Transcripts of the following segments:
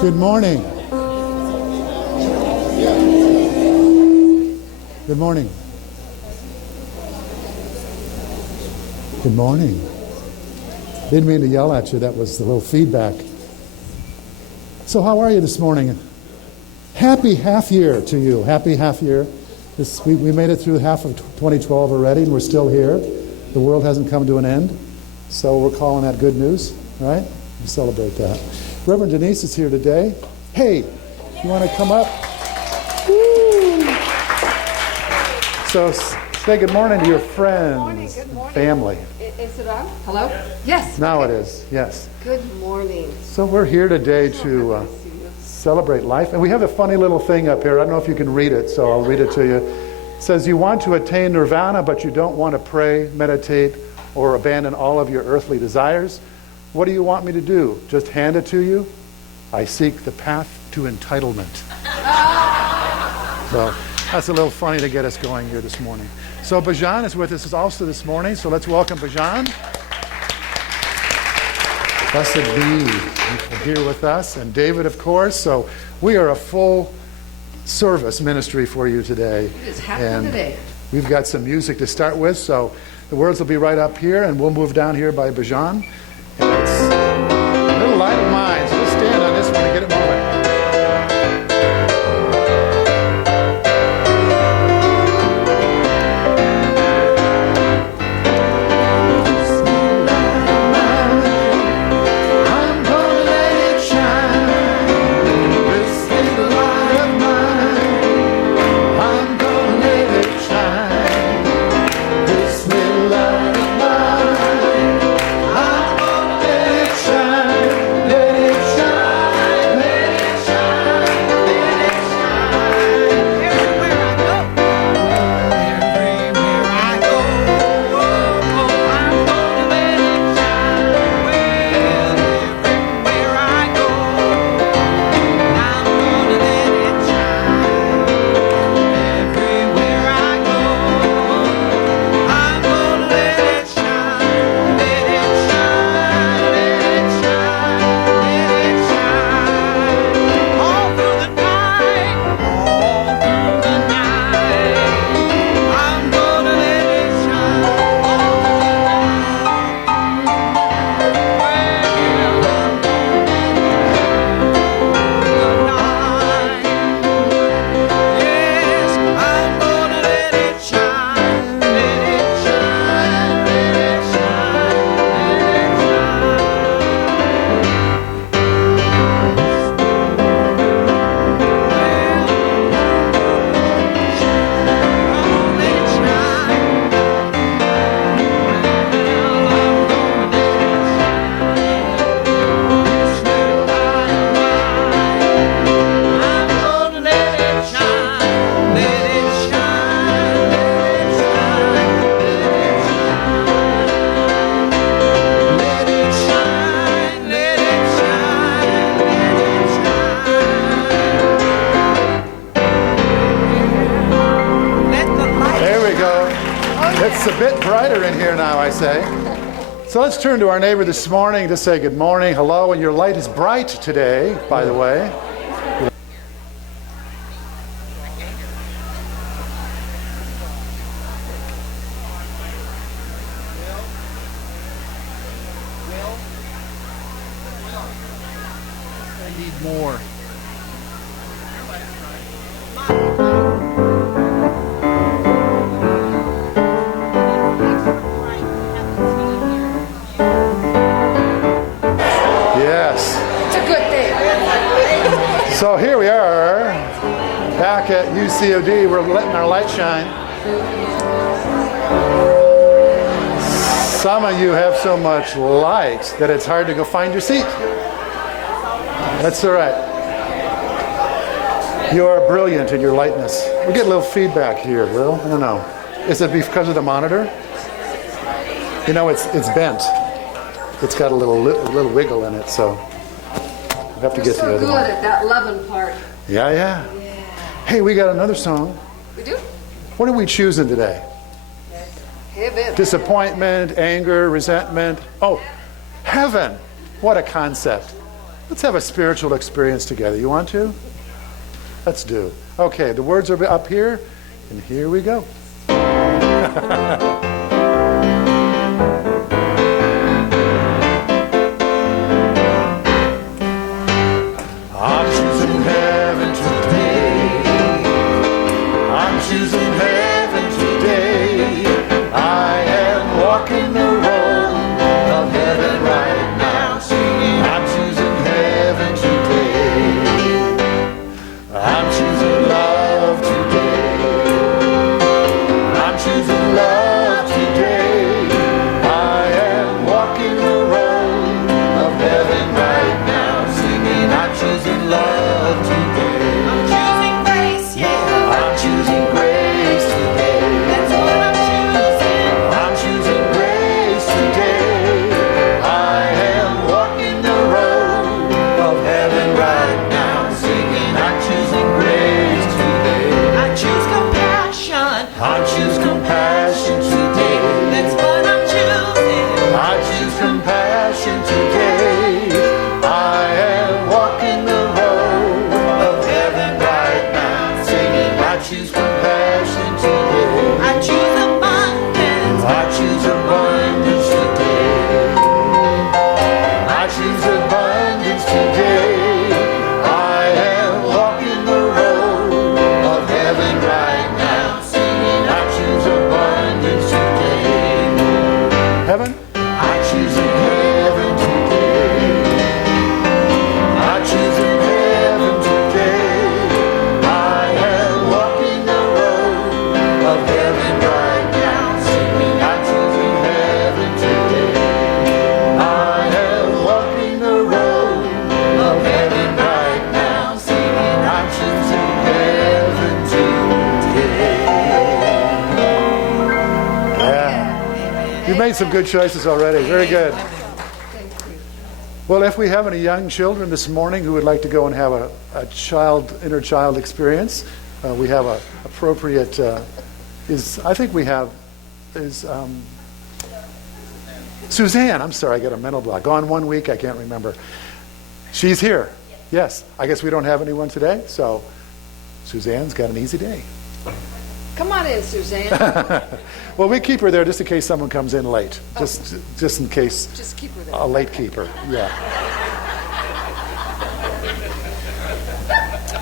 Good morning. Good morning. Good morning. Didn't mean to yell at you. That was the little feedback. So how are you this morning? Happy half year to you. Happy half year. We made it through half of 2012 already, and we're still here. The world hasn't come to an end. So we're calling that good news, right? We celebrate that. Reverend Denise is here today. Hey, you want to come up? Woo! So say good morning to your friends, good morning. family. Is it on? Hello? Yes. Now it is, yes. Good morning. So we're here today to celebrate life. And we have a funny little thing up here. I don't know if you can read it, so I'll read it to you. It says, you want to attain nirvana, but you don't want to pray, meditate, or abandon all of your earthly desires. What do you want me to do? Just hand it to you? I seek the path to entitlement. So that's a little funny to get us going here this morning. So Bajan is with us also this morning, so let's welcome Bajan. Blessed be here with us. And David, of course. So we are a full service ministry for you today. It is happening today. We've got some music to start with, so the words will be right up here, and we'll move down here by Bajan. And it's a little light of mine, so let's stand on this one and get it moving. It's a bit brighter in here now, I say. So let's turn to our neighbor this morning to say good morning, hello, and your light is bright today, by the way. I need more. So here we are, back at UCOD. We're letting our light shine. Some of you have so much light that it's hard to go find your seat. That's all right. You are brilliant in your lightness. We get a little feedback here, Will. I don't know. Is it because of the monitor? You know, it's bent. It's got a little wiggle in it, so we have to get to the other one. You're so good at that loving part. Yeah. Hey, we got another song. We do? What are we choosing today? Heaven. Disappointment, anger, resentment. Oh, heaven. What a concept. Let's have a spiritual experience together. You want to? Let's do. Okay, the words are up here, and here we go. I'm choosing heaven today. I'm choosing heaven today. I am walking the road of heaven right now, singing, I'm choosing heaven today. I'm choosing love today. I'm choosing love today. I am walking the road of heaven right now, singing, I'm choosing love today. I'm choosing grace, yeah. I'm choosing grace today. That's what I'm choosing. I'm choosing grace today. I am walking the road of heaven right now, singing, I'm choosing grace today. I choose compassion. I choose compassion today. That's what I'm choosing. I choose compassion today. I am walking the road of heaven right now, singing, I choose compassion today. I choose abundance. I choose abundance today. I choose abundance today. I am walking the road of heaven right now, singing, I choose abundance today. Heaven? I choose heaven today. I choose heaven today. I am walking the road of heaven right now, singing, I choose heaven today. I am walking the road of heaven right now, singing, I choose heaven today. Yeah. You've made some good choices already. Very good. Thank you. Well, if we have any young children this morning who would like to go and have a inner child experience, we have a appropriate, I think we have, Suzanne, I'm sorry, I got a mental block. Gone 1 week, I can't remember. She's here. Yes. I guess we don't have anyone today, so Suzanne's got an easy day. Come on in, Suzanne. Well, we keep her there just in case someone comes in late. Just in case. Just keep her there. A late keeper, yeah.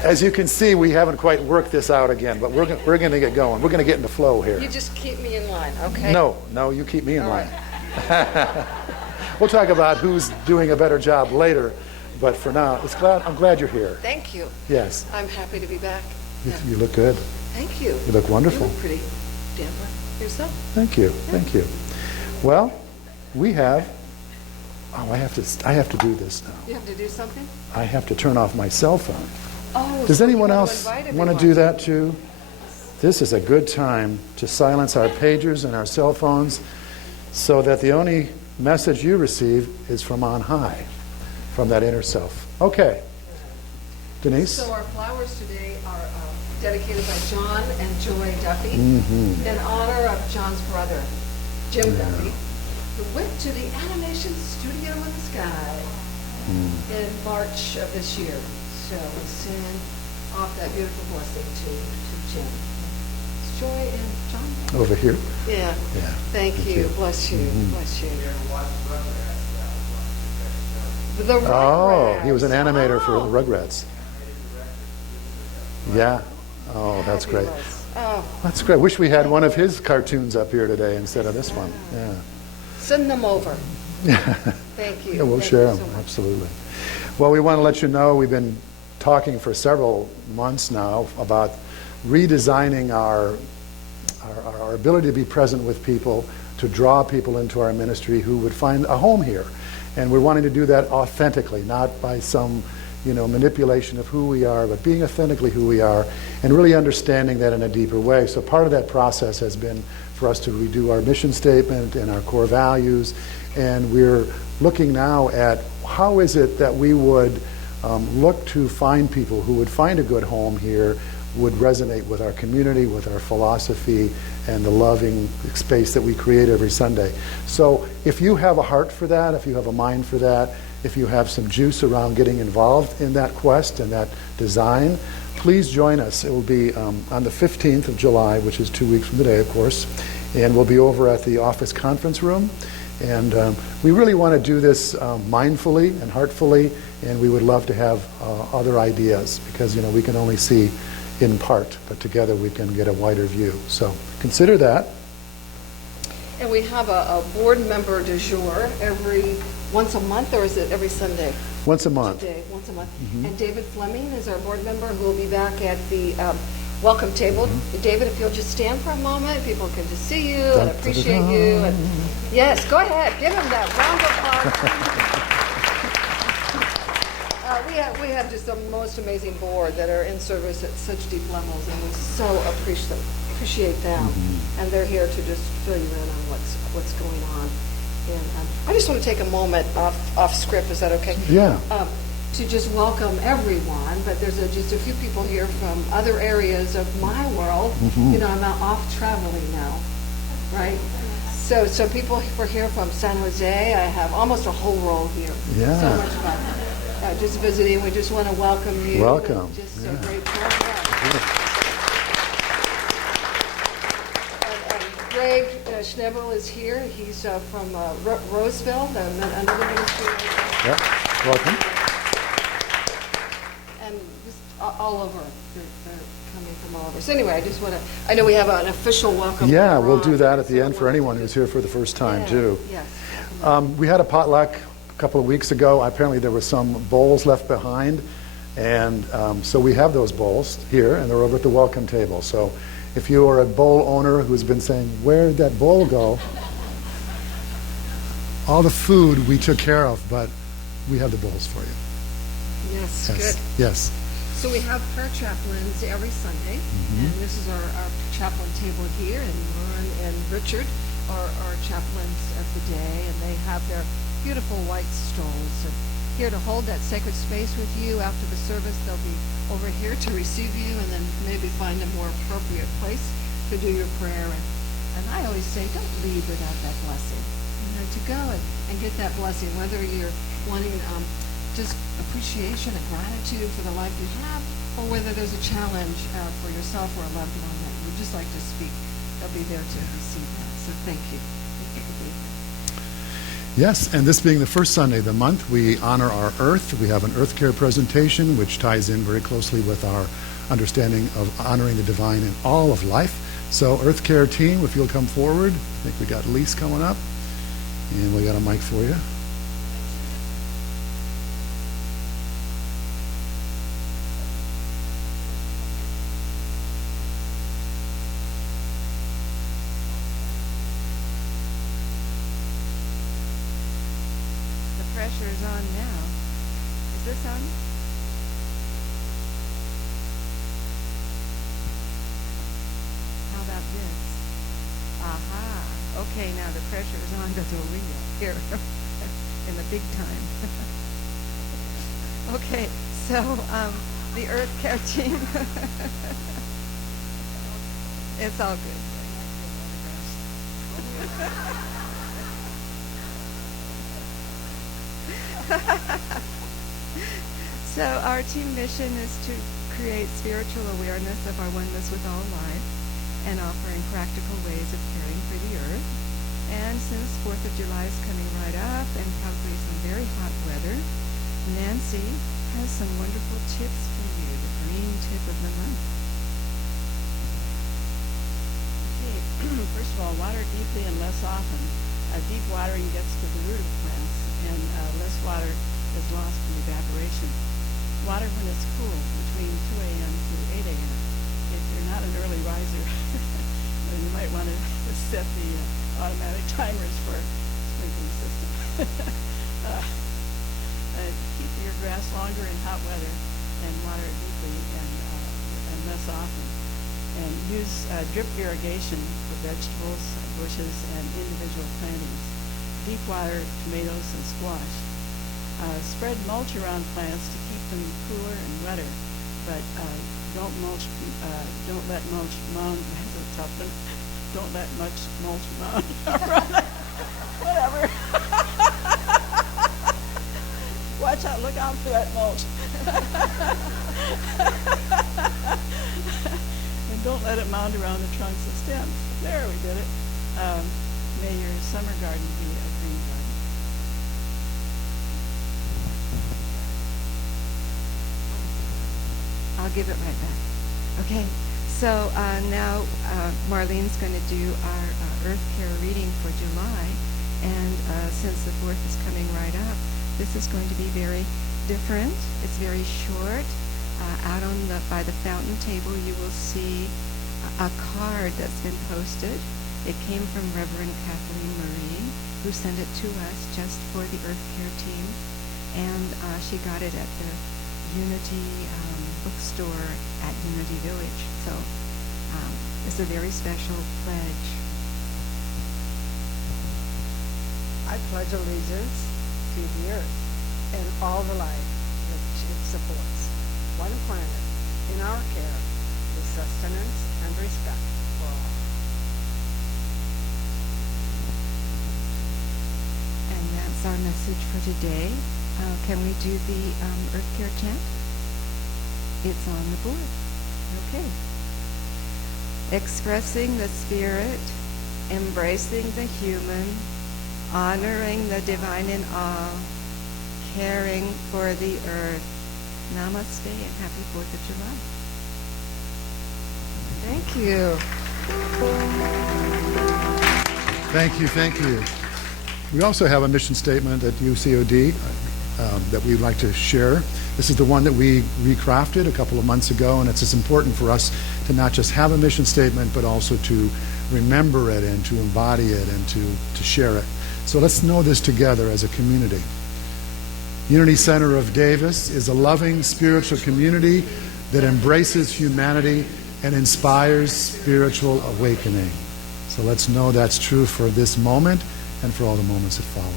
As you can see, we haven't quite worked this out again, but we're going to get going. We're going to get into flow here. You just keep me in line, okay? No, you keep me in All line. right. We'll talk about who's doing a better job later, but for now, I'm glad you're here. Thank you. Yes, I'm happy to be back. you look good. Thank you. You look wonderful. You look pretty damn well. Yourself? Thank you. Well, we have. Oh, I have to do this now. You have to do something? I have to turn off my cell phone. Oh, Does so anyone you else invite want to everyone. do that too? This is a good time to silence our pagers and our cell phones so that the only message you receive is from on high, from that inner self. Okay. Denise? So our flowers today are dedicated by John and Joy Duffy Mm-hmm. in honor of John's brother, Jim Duffy, who went to the animation studio in the sky in March of this year. So we send off that beautiful blessing to Jim. It's Joy and John. Over here? Yeah. Yeah. Thank you. you. Bless you. Mhm. Bless you. The Oh, he was an Rugrats. animator for the Oh. Rugrats. Yeah. Oh, that's great. Fabulous. Oh, That's great. Wish we had one of his cartoons up here today instead of this one. Yeah. send them over. Thank you. Yeah, we'll Thank share you them. so much. Absolutely. Well, we want to let you know we've been talking for several months now about redesigning our ability to be present with people, to draw people into our ministry who would find a home here. And we're wanting to do that authentically, not by some manipulation of who we are, but being authentically who we are and really understanding that in a deeper way. So part of that process has been for us to redo our mission statement and our core values. And we're looking now at how is it that we would look to find people who would find a good home here, would resonate with our community, with our philosophy, and the loving space that we create every Sunday. So if you have a heart for that, if you have a mind for that, if you have some juice around getting involved in that quest and that design, please join us. It will be on the 15th of July, which is 2 weeks from today, of course, and we'll be over at the office conference room. And we really want to do this mindfully and heartfully, and we would love to have other ideas because, we can only see in part, but together we can get a wider view. So consider that. And we have a board member du jour once a month, or is it every Sunday? Once a month. Once a month. And David Fleming is our board member who will be back at the welcome table. David, if you'll just stand for a moment, people can just see you and appreciate you. And yes, go ahead, give him that round of applause. We have just the most amazing board that are in service at such deep levels, and we so appreciate them. And they're here to just fill you in on what's going on. And I just want to take a moment off script. Is that okay? Yeah. To just welcome everyone, but there's just a few people here from other areas of my world. I'm off traveling now, right? So people were here from San Jose. I have almost a whole row here. Yeah. So much fun. Just visiting. We just want to welcome you. Welcome. Just so grateful. Yeah. Greg Schnebel is here. He's from Roseville, another ministry. Yep. Welcome. And just all over. They're coming from all over. So anyway, I know we have an official welcome. Yeah, later we'll do on. that at the So end for anyone who's here for the first time, too. Yes. We had a potluck a couple of weeks ago. Apparently there were some bowls left behind, and so we have those bowls here, and they're over at the welcome table. So if you are a bowl owner who's been saying, where did that bowl go? All the food we took care of, but we have the bowls for you. Yes, Yes. good. Yes. So we have prayer chaplains every Sunday, and this is our chaplain table here, and Ron and Richard are chaplains of the day, and they have their beautiful white stoles. And here to hold that sacred space with you after the service, they'll be over here to receive you, and then maybe find a more appropriate place to do your prayer. And I always say, don't leave without that blessing. To go and get that blessing, whether you're wanting just appreciation and gratitude for the life you have, or whether there's a challenge for yourself or a loved one that you would just like to speak, they'll be there to receive that. So thank you. Thank you for being here. Yes, and this being the first Sunday of the month, we honor our earth. We have an earth care presentation, which ties in very closely with our understanding of honoring the divine in all of life. So earth care team, if you'll come forward. I think we got Lise coming up, and we got a mic for you. Pressure is on now. Is this on? How about this? Aha. Okay, now the pressure is on, but it's over here in the big time. Okay, so the Earth Care team. It's all good. So our team mission is to create spiritual awareness of our oneness with all life and offering practical ways of caring for the earth. And since 4th of July is coming right up and probably some very hot weather, Nancy has some wonderful tips for you, the green tip of the month. Okay, first of all, water deeply and less often. Deep watering gets to the root of plants, and less water is lost from evaporation. Water when it's cool, between 2 a.m. to 8 a.m. If you're not an early riser, then you might want to set the automatic timers for sprinkling system. Keep your grass longer in hot weather and water it deeply and less often. And use drip irrigation for vegetables, bushes, and individual plantings. Deep water tomatoes and squash. Spread mulch around plants to keep them cooler and wetter, but don't let mulch mound. That's a tough one. Don't let much mulch mound around. Whatever. down through that mulch. And don't let it mound around the trunks and stems. There, we did it. May your summer garden be a green garden. I'll give it right back. Okay, so now Marlene's going to do our Earth Care reading for July. And since the 4th is coming right up, this is going to be very different. It's very short. Out on by the fountain table, you will see a card that's been posted. It came from Reverend Kathleen Marie, who sent it to us just for the Earth Care team. And she got it at the Unity bookstore at Unity Village. So it's a very special pledge. I pledge allegiance to the earth and all the life which it supports, one planet in our care, with sustenance and respect for all. And that's our message for today. Can we do the Earth Care chant? It's on the board. Okay. Expressing the spirit, embracing the human, honoring the divine in all, caring for the earth. Namaste and happy 4th of July. Thank you. Thank you. We also have a mission statement at UCOD that we'd like to share. This is the one that we recrafted a couple of months ago, and it's as important for us to not just have a mission statement, but also to remember it and to embody it and to share it. So let's know this together as a community. Unity Center of Davis is a loving spiritual community that embraces humanity and inspires spiritual awakening. So let's know that's true for this moment and for all the moments that follow.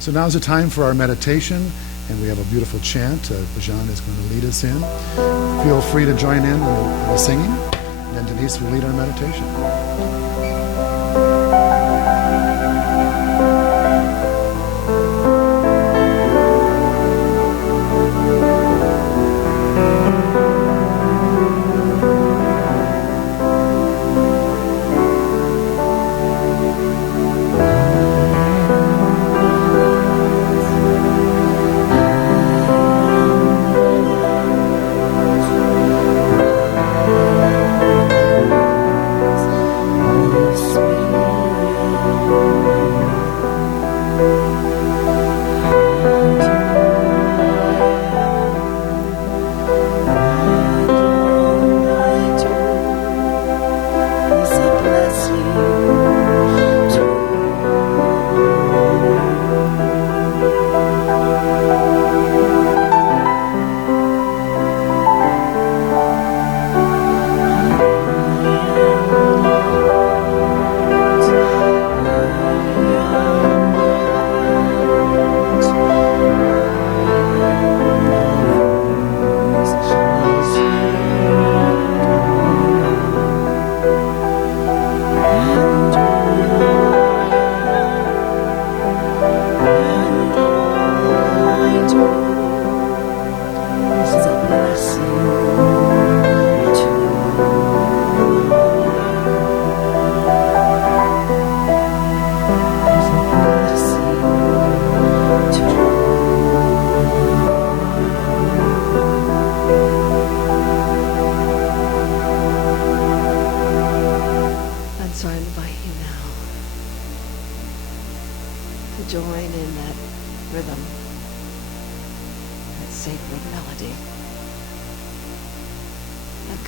So now's the time for our meditation, and we have a beautiful chant. Bajan is going to lead us in. Feel free to join in the singing, and then Denise will lead our meditation.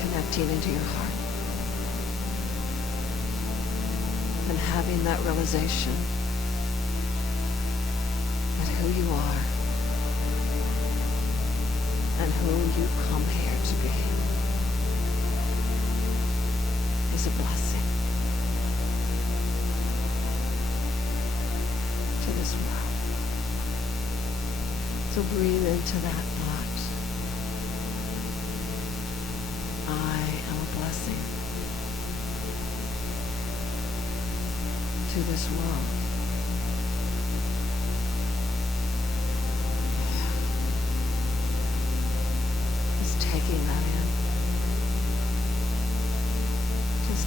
connecting into your heart and having that realization that who you are and who you come here to be is a blessing to this world. So breathe into that thought. I am a blessing to this world.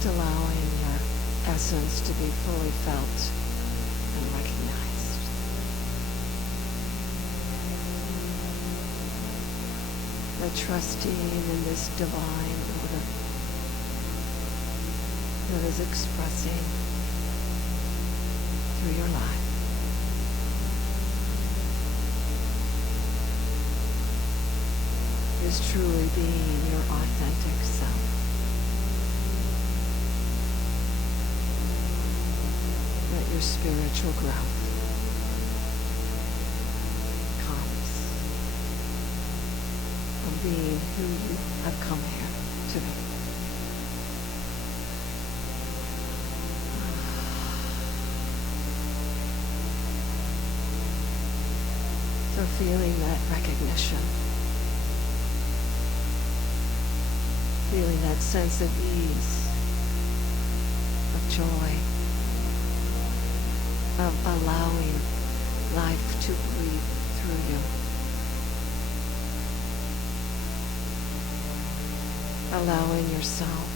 just allowing your essence to be fully felt and recognized. But trusting in this divine order that is expressing through your life. Is truly being your authentic self. That your spiritual growth comes from being who you have come here to be. So feeling that recognition, feeling that sense of ease, of joy, of allowing life to breathe through you. Allowing yourself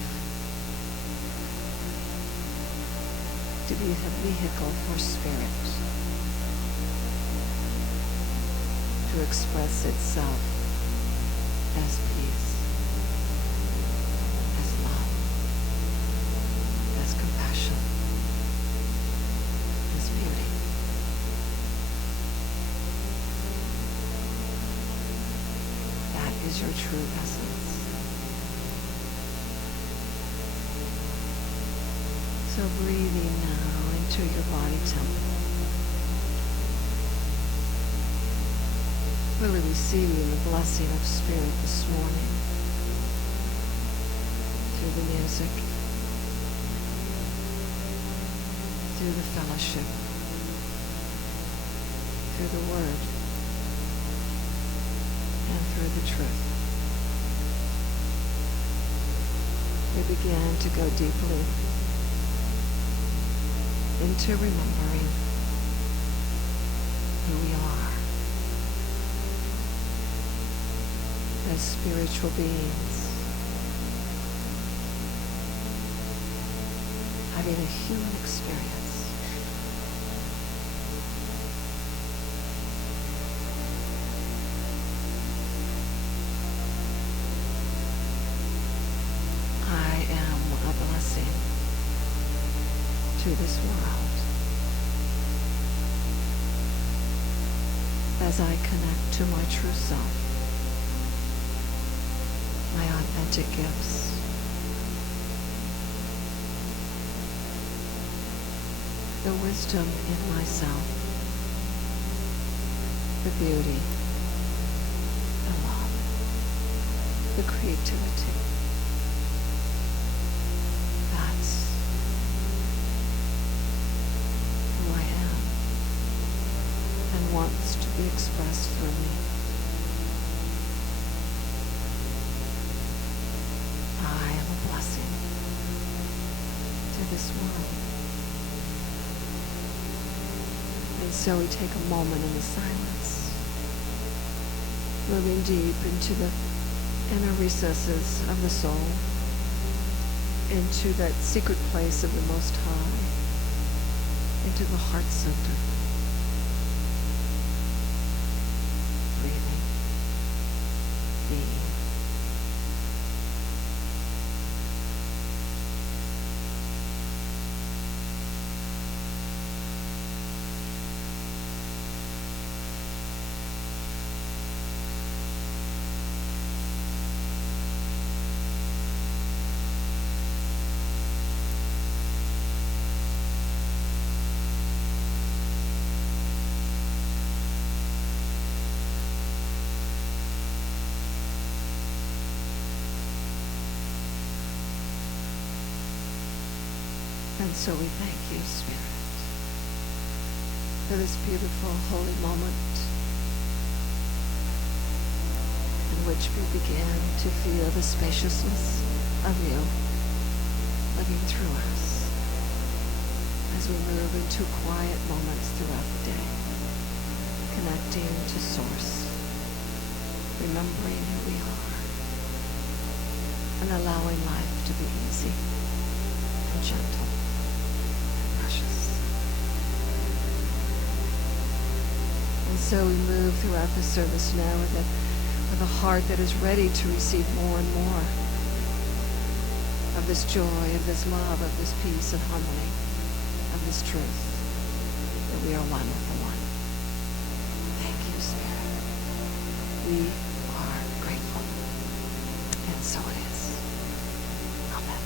to be a vehicle for spirit to express itself as peace, as love, as compassion, as beauty. That is your true essence. So breathing now into your body temple. Really receiving the blessing of Spirit this morning through the music, through the fellowship, through the Word, and through the truth. We begin to go deeply into remembering who we are as spiritual beings, having a human experience. I am a blessing to this world as I connect to my true self, my authentic gifts, the wisdom in myself, the beauty, the love, the creativity. That's who I am and wants to be expressed through me. I am a blessing to this world. And so we take a moment in the silence, moving deep into the inner recesses of the soul, into that secret place of the Most High, into the heart center. Breathing, being. And so we thank you, Spirit, for this beautiful, holy moment in which we begin to feel the spaciousness of you living through us as we move into quiet moments throughout the day, connecting to Source, remembering who we are, and allowing life to be easy. and gentle and precious. And so we move throughout the service now with a heart that is ready to receive more and more of this joy, of this love, of this peace and harmony, of this truth, that we are one with the one. Thank you, Spirit. We are grateful. And so it is. Amen.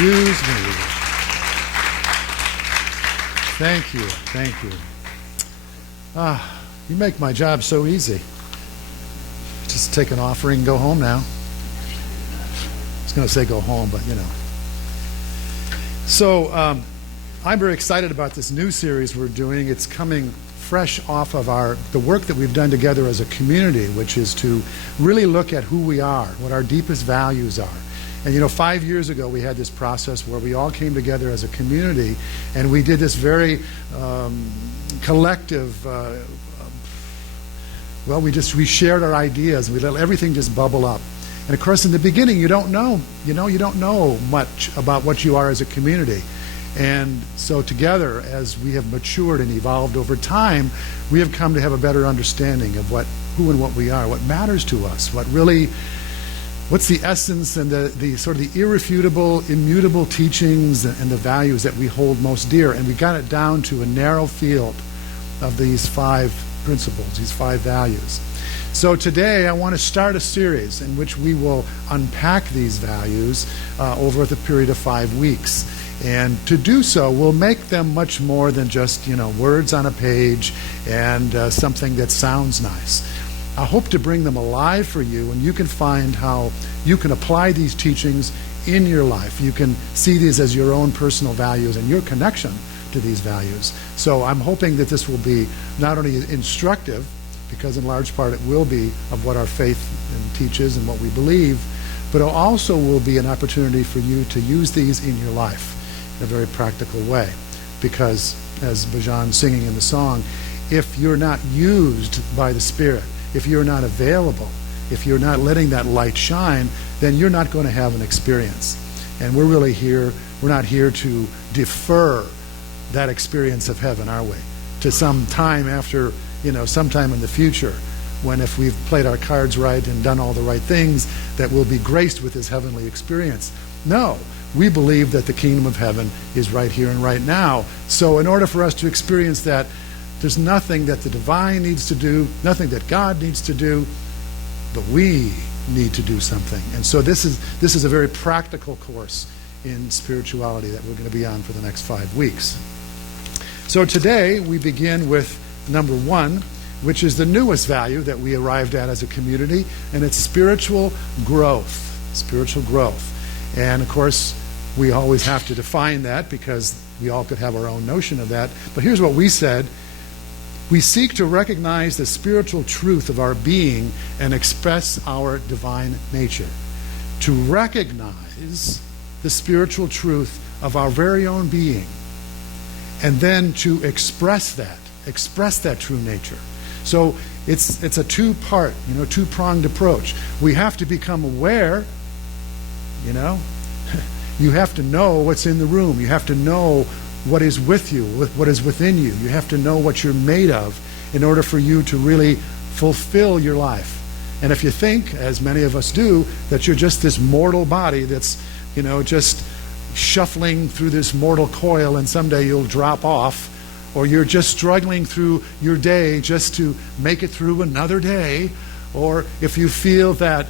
Use me. Thank you. Thank you. You make my job so easy. Just take an offering and go home now. I was going to say go home, but you know. So I'm very excited about this new series we're doing. It's coming fresh off of the work that we've done together as a community, which is to really look at who we are, what our deepest values are. And you know, 5 years ago we had this process where we all came together as a community and we did this very collective, we shared our ideas, we let everything just bubble up. And of course in the beginning you don't know much about what you are as a community. And so together, as we have matured and evolved over time, we have come to have a better understanding of who and what we are, what matters to us, what's the essence and the sort of the irrefutable, immutable teachings and the values that we hold most dear. And we got it down to a narrow field of these 5 principles, these 5 values. So today I want to start a series in which we will unpack these values over the period of 5 weeks. And to do so, we'll make them much more than just, words on a page and something that sounds nice. I hope to bring them alive for you, and you can find how you can apply these teachings in your life. You can see these as your own personal values and your connection to these values. So I'm hoping that this will be not only instructive, because in large part it will be of what our faith teaches and what we believe, but it also will be an opportunity for you to use these in your life in a very practical way. Because, as Bajan's singing in the song, if you're not used by the Spirit, if you're not available, if you're not letting that light shine, then you're not going to have an experience. And we're not here to defer that experience of heaven, are we? To some time after, sometime in the future, when if we've played our cards right and done all the right things, that we'll be graced with this heavenly experience. No. We believe that the kingdom of heaven is right here and right now. So in order for us to experience that, there's nothing that the divine needs to do, nothing that God needs to do, but we need to do something. And so this is a very practical course in spirituality that we're going to be on for the next 5 weeks. So today we begin with number 1, which is the newest value that we arrived at as a community, and it's spiritual growth. Spiritual growth. And of course, we always have to define that because we all could have our own notion of that. But here's what we said. We seek to recognize the spiritual truth of our being and express our divine nature. To recognize the spiritual truth of our very own being, and then to express that true nature. So it's a two-part, two-pronged approach. We have to become aware. You have to know what's in the room. You have to know what is with you, what is within you. You have to know what you're made of in order for you to really fulfill your life. And if you think, as many of us do, that you're just this mortal body that's, just shuffling through this mortal coil and someday you'll drop off, or you're just struggling through your day just to make it through another day, or if you feel that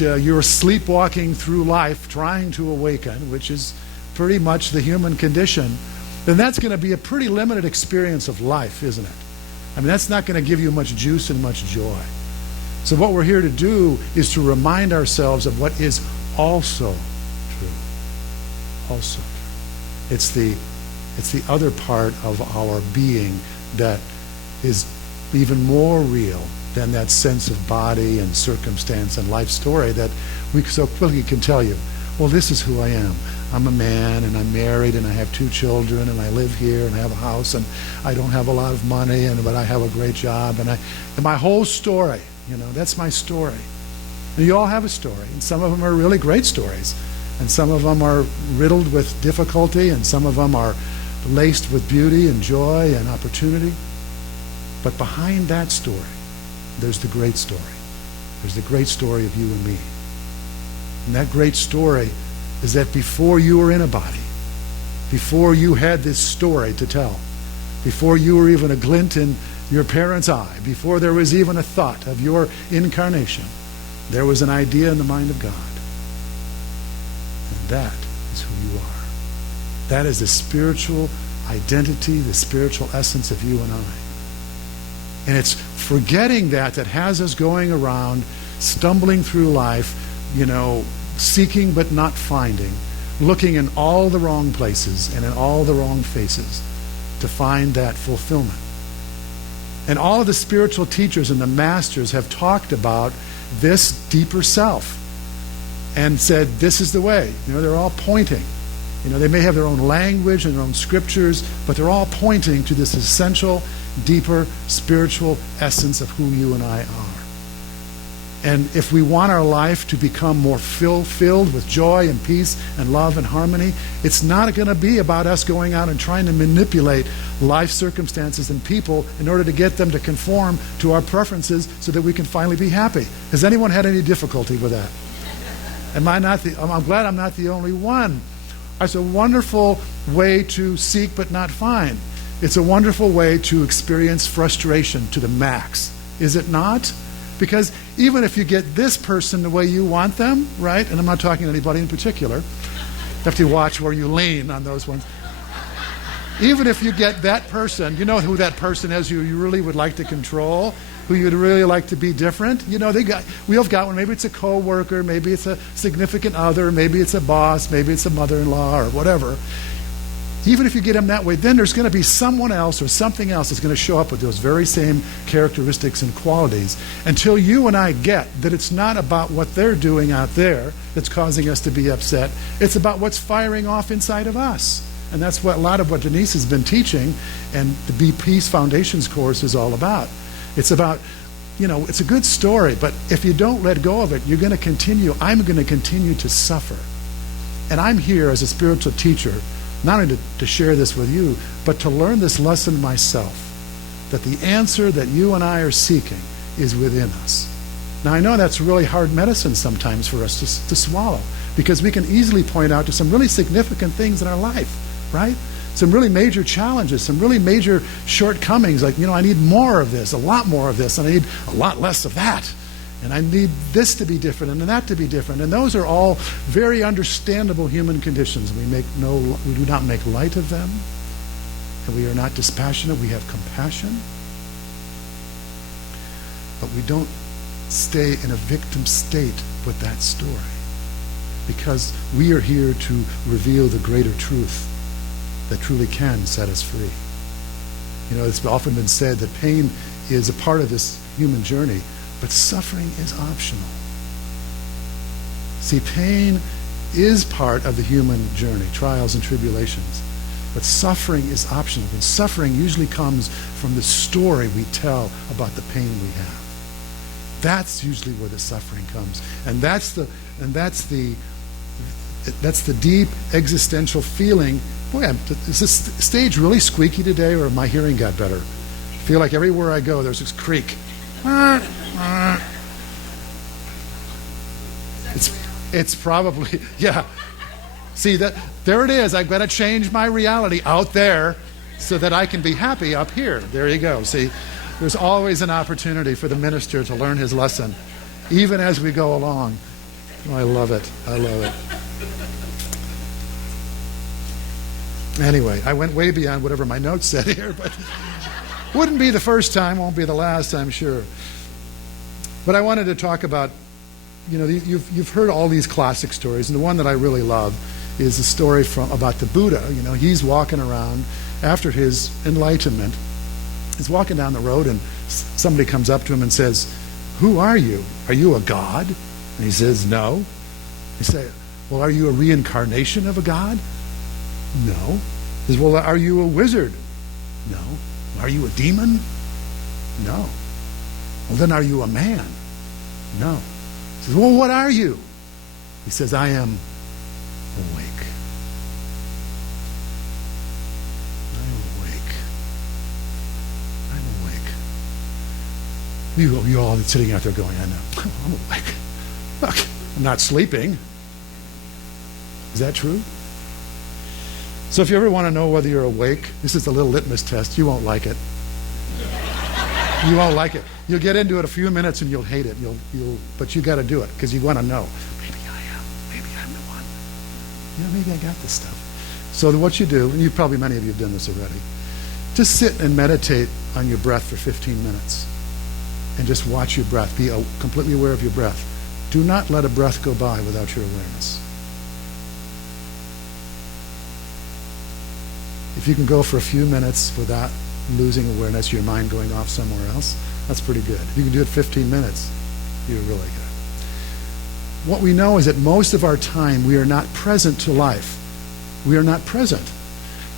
you're sleepwalking through life trying to awaken, which is pretty much the human condition, then that's going to be a pretty limited experience of life, isn't it? I mean, that's not going to give you much juice and much joy. So what we're here to do is to remind ourselves of what is also true. Also true. It's the other part of our being that is even more real than that sense of body and circumstance and life story that we so quickly can tell you, well, this is who I am. I'm a man and I'm married and I have 2 children and I live here and I have a house and I don't have a lot of money but I have a great job and my whole story, that's my story. And you all have a story, and some of them are really great stories, and some of them are riddled with difficulty, and some of them are laced with beauty and joy and opportunity. But behind that story, there's the great story. There's the great story of you and me. And that great story is that before you were in a body, before you had this story to tell, before you were even a glint in your parents' eye, before there was even a thought of your incarnation, there was an idea in the mind of God. And that is who you are. That is the spiritual identity, the spiritual essence of you and I. And it's forgetting that has us going around, stumbling through life, seeking but not finding, looking in all the wrong places and in all the wrong faces to find that fulfillment. And all of the spiritual teachers and the masters have talked about this deeper self and said, this is the way. They're all pointing. They may have their own language and their own scriptures, but they're all pointing to this essential, deeper, spiritual essence of who you and I are. And if we want our life to become more filled with joy and peace and love and harmony, it's not going to be about us going out and trying to manipulate life circumstances and people in order to get them to conform to our preferences so that we can finally be happy. Has anyone had any difficulty with that? I'm glad I'm not the only one. It's a wonderful way to seek but not find. It's a wonderful way to experience frustration to the max. Is it not? Because even if you get this person the way you want them, right? And I'm not talking to anybody in particular. You have to watch where you lean on those ones. Even if you get that person, you know who that person is who you really would like to control, who you'd really like to be different. We all got one. Maybe it's a coworker, maybe it's a significant other, maybe it's a boss, maybe it's a mother-in-law or whatever. Even if you get them that way, then there's going to be someone else or something else that's going to show up with those very same characteristics and qualities until you and I get that it's not about what they're doing out there that's causing us to be upset. It's about what's firing off inside of us. And that's what a lot of what Denise has been teaching and the Be Peace Foundations course is all about. It's about, it's a good story, but if you don't let go of it, you're going to continue. I'm going to continue to suffer. And I'm here as a spiritual teacher not only to share this with you, but to learn this lesson myself, that the answer that you and I are seeking is within us. Now, I know that's really hard medicine sometimes for us to swallow, because we can easily point out to some really significant things in our life, right? Some really major challenges, some really major shortcomings, like, I need more of this, a lot more of this, and I need a lot less of that. And I need this to be different and that to be different. And those are all very understandable human conditions. We do not make light of them. And we are not dispassionate. We have compassion. But we don't stay in a victim state with that story. Because we are here to reveal the greater truth that truly can set us free. It's often been said that pain is a part of this human journey, but suffering is optional. See, pain is part of the human journey, trials and tribulations. But suffering is optional. And suffering usually comes from the story we tell about the pain we have. That's usually where the suffering comes. And that's the deep existential feeling. Boy, is this stage really squeaky today, or my hearing got better? I feel like everywhere I go there's this creak. It's probably, yeah. See, there it is. I've got to change my reality out there so that I can be happy up here. There you go. See, there's always an opportunity for the minister to learn his lesson, even as we go along. Oh, I love it. I love it. Anyway, I went way beyond whatever my notes said here, but wouldn't be the first time, won't be the last, I'm sure. But I wanted to talk about, you've heard all these classic stories, and the one that I really love is the story about the Buddha. He's walking around after his enlightenment. He's walking down the road, and somebody comes up to him and says, "Who are you? Are you a god?" And he says, "No." He says, "Well, are you a reincarnation of a god?" "No." He says, "Well, are you a wizard?" "No." "Are you a demon?" "No." "Well, then are you a man?" "No." He says, "Well, what are you?" He says, "I am awake. I'm awake. I'm awake." You all sitting out there going, "I know, I'm awake. Look, I'm not sleeping." Is that true? So if you ever want to know whether you're awake, this is a little litmus test. You won't like it. You won't like it. You'll get into it a few minutes and you'll hate it. But you got to do it because you want to know. Maybe I am. Maybe I'm the one. maybe I got this stuff. So what you do, and many of you have done this already, just sit and meditate on your breath for 15 minutes. And just watch your breath. Be completely aware of your breath. Do not let a breath go by without your awareness. If you can go for a few minutes without losing awareness, your mind going off somewhere else, that's pretty good. If you can do it 15 minutes, you're really good. What we know is that most of our time we are not present to life. We are not present.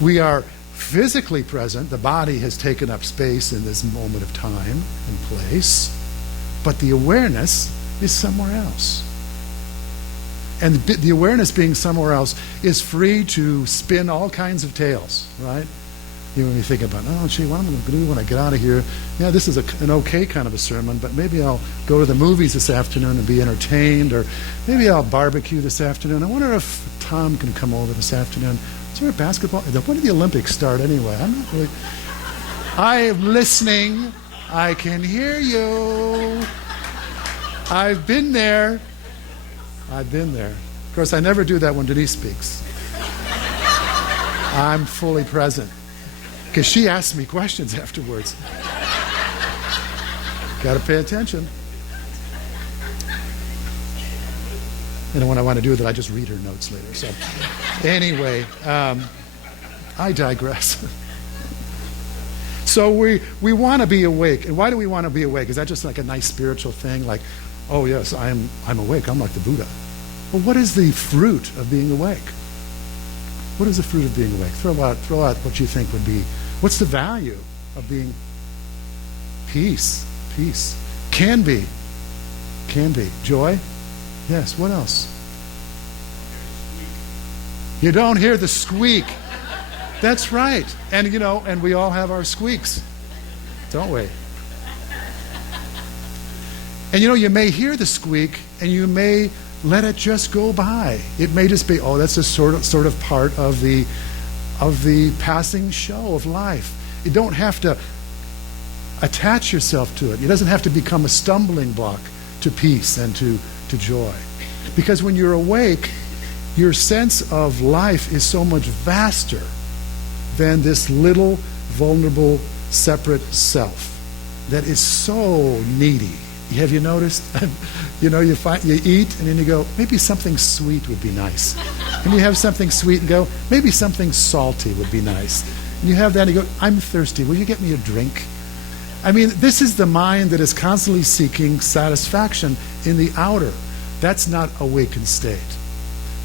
We are physically present. The body has taken up space in this moment of time and place, but the awareness is somewhere else. And the awareness being somewhere else is free to spin all kinds of tales, right? When you think about, oh, gee, what am I going to do when I get out of here? Yeah, this is an okay kind of a sermon, but maybe I'll go to the movies this afternoon and be entertained, or maybe I'll barbecue this afternoon. I wonder if Tom can come over this afternoon. Is there a basketball? When do the Olympics start anyway? I'm not really... I am listening. I can hear you. I've been there. I've been there. Of course, I never do that when Denise speaks. I'm fully present. Because she asks me questions afterwards. Got to pay attention. And when I want to do that, I just read her notes later. So anyway, I digress. So we want to be awake. And why do we want to be awake? Is that just like a nice spiritual thing? Like, oh yes, I'm awake. I'm like the Buddha. Well, what is the fruit of being awake? What is the fruit of being awake? Throw out what you think would be. What's the value of being peace? Peace. Can be. Joy? Yes. What else? You don't hear the squeak. That's right. And and we all have our squeaks, don't we? And you may hear the squeak and you may let it just go by. It may just be, oh, that's a sort of part of the passing show of life. You don't have to attach yourself to it. It doesn't have to become a stumbling block to peace and to joy. Because when you're awake, your sense of life is so much vaster than this little, vulnerable, separate self that is so needy. Have you noticed? You eat and then you go, maybe something sweet would be nice. And you have something sweet and go, maybe something salty would be nice. And you have that and you go, I'm thirsty. Will you get me a drink? I mean, this is the mind that is constantly seeking satisfaction in the outer. That's not awakened state.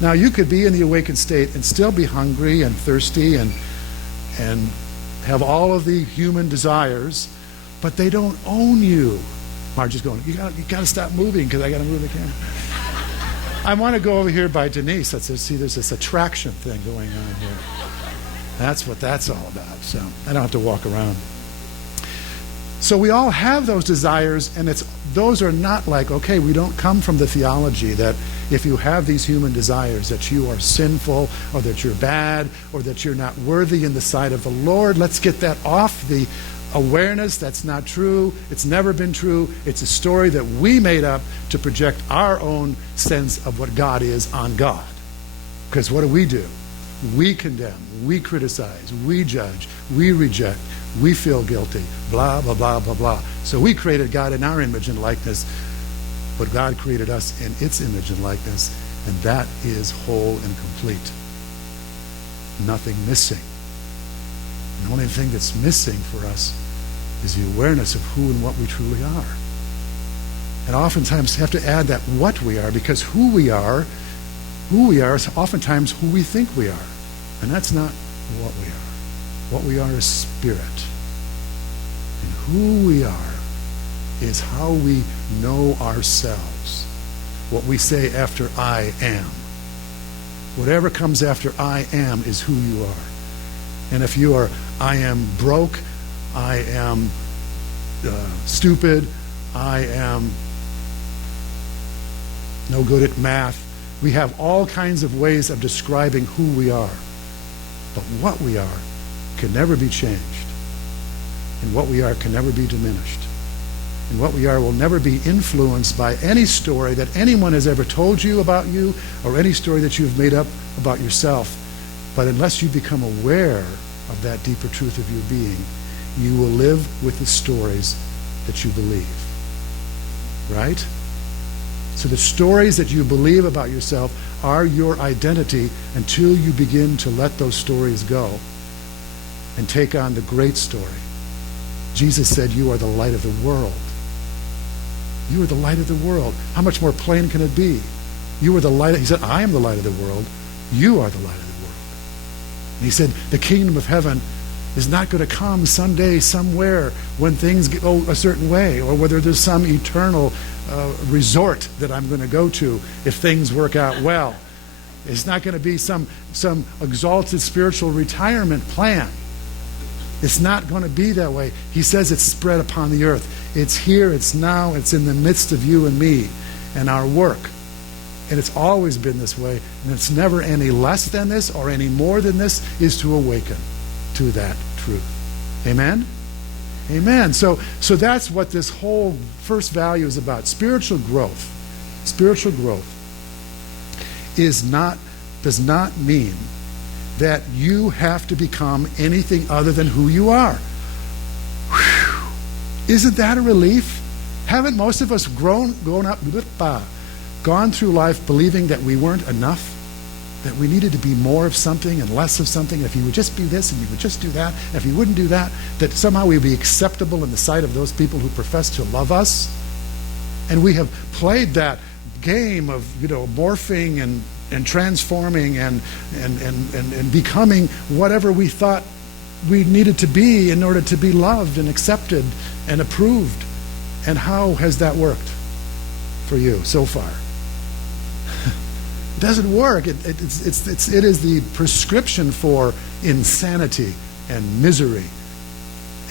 Now, you could be in the awakened state and still be hungry and thirsty and have all of the human desires, but they don't own you. Margie's going, you got to stop moving because I got to move the camera. I want to go over here by Denise. See, there's this attraction thing going on here. That's what that's all about. So I don't have to walk around. So we all have those desires, and those are not like, okay, we don't come from the theology that if you have these human desires that you are sinful or that you're bad or that you're not worthy in the sight of the Lord. Let's get that off the awareness. That's not true. It's never been true. It's a story that we made up to project our own sense of what God is on God. Because what do? We condemn, we criticize, we judge, we reject, we feel guilty, blah, blah, blah, blah, blah. So we created God in our image and likeness, but God created us in its image and likeness, and that is whole and complete. Nothing missing. The only thing that's missing for us is the awareness of who and what we truly are. And oftentimes have to add that what we are, because who we are is oftentimes who we think we are. And that's not what we are. What we are is spirit. And who we are is how we know ourselves. What we say after I am. Whatever comes after I am is who you are. And if you are, I am broke, I am stupid, I am no good at math. We have all kinds of ways of describing who we are. But what we are can never be changed. And what we are can never be diminished. and what we are will never be influenced by any story that anyone has ever told you about you or any story that you've made up about yourself. But unless you become aware of that deeper truth of your being, you will live with the stories that you believe. Right? So the stories that you believe about yourself are your identity until you begin to let those stories go and take on the great story. Jesus said, you are the light of the world. You are the light of the world. How much more plain can it be? You are the light. He said, I am the light of the world. You are the light of the world. And he said, the kingdom of heaven is not going to come someday, somewhere, when things go a certain way, or whether there's some eternal resort that I'm going to go to if things work out well. It's not going to be some exalted spiritual retirement plan. It's not going to be that way. He says it's spread upon the earth. It's here, it's now, it's in the midst of you and me and our work. And it's always been this way, and it's never any less than this or any more than this, is to awaken to that truth. Amen? Amen. So that's what this whole first value is about. Spiritual growth. Spiritual growth does not mean that you have to become anything other than who you are. Whew. Isn't that a relief? Haven't most of us gone through life believing that we weren't enough? That we needed to be more of something and less of something? If you would just be this and you would just do that, if you wouldn't do that, that somehow we would be acceptable in the sight of those people who profess to love us? And we have played that game of, morphing and transforming and becoming whatever we thought we needed to be in order to be loved and accepted and approved. And how has that worked for you so far? It doesn't work. It is the prescription for insanity and misery.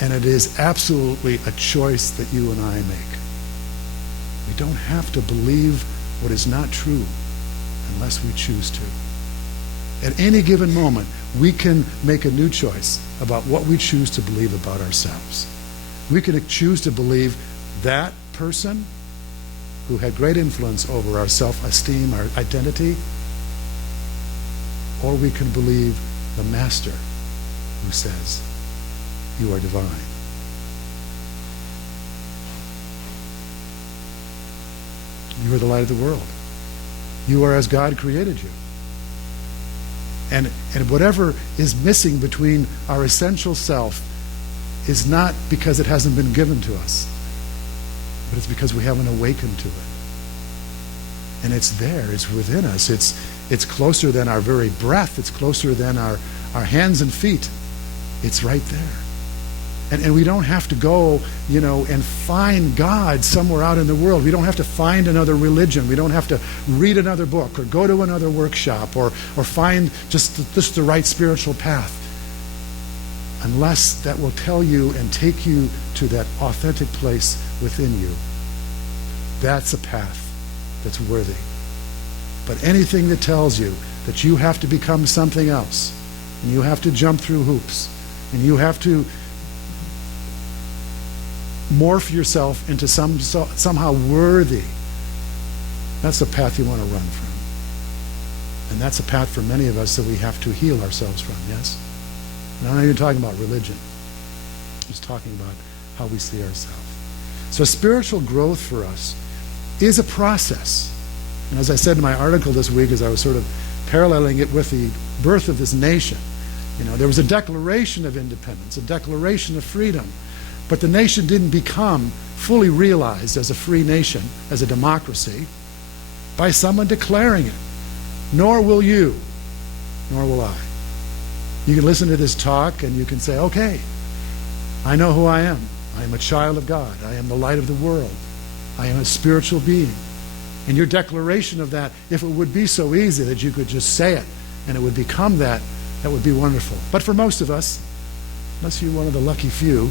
And it is absolutely a choice that you and I make. We don't have to believe what is not true unless we choose to. At any given moment, we can make a new choice about what we choose to believe about ourselves. We can choose to believe that person who had great influence over our self-esteem, our identity, or we can believe the Master who says, you are divine. You are the light of the world. You are as God created you. And whatever is missing between our essential self is not because it hasn't been given to us, but it's because we haven't awakened to it. And it's there, it's within us. It's closer than our very breath. It's closer than our hands and feet. It's right there. And we don't have to go, and find God somewhere out in the world. We don't have to find another religion. We don't have to read another book or go to another workshop or find just the right spiritual path. Unless that will tell you and take you to that authentic place within you. That's a path that's worthy. But anything that tells you that you have to become something else, and you have to jump through hoops, and you have to morph yourself into somehow worthy, that's a path you want to run from. And that's a path for many of us that we have to heal ourselves from, yes? And I'm not even talking about religion. I'm just talking about how we see ourselves. So spiritual growth for us is a process. And as I said in my article this week, as I was sort of paralleling it with the birth of this nation, there was a declaration of independence, a declaration of freedom. But the nation didn't become fully realized as a free nation, as a democracy, by someone declaring it. Nor will you, nor will I. You can listen to this talk and you can say, okay, I know who I am. I am a child of God. I am the light of the world. I am a spiritual being. And your declaration of that, if it would be so easy that you could just say it and it would become that, that would be wonderful. But for most of us, unless you're one of the lucky few,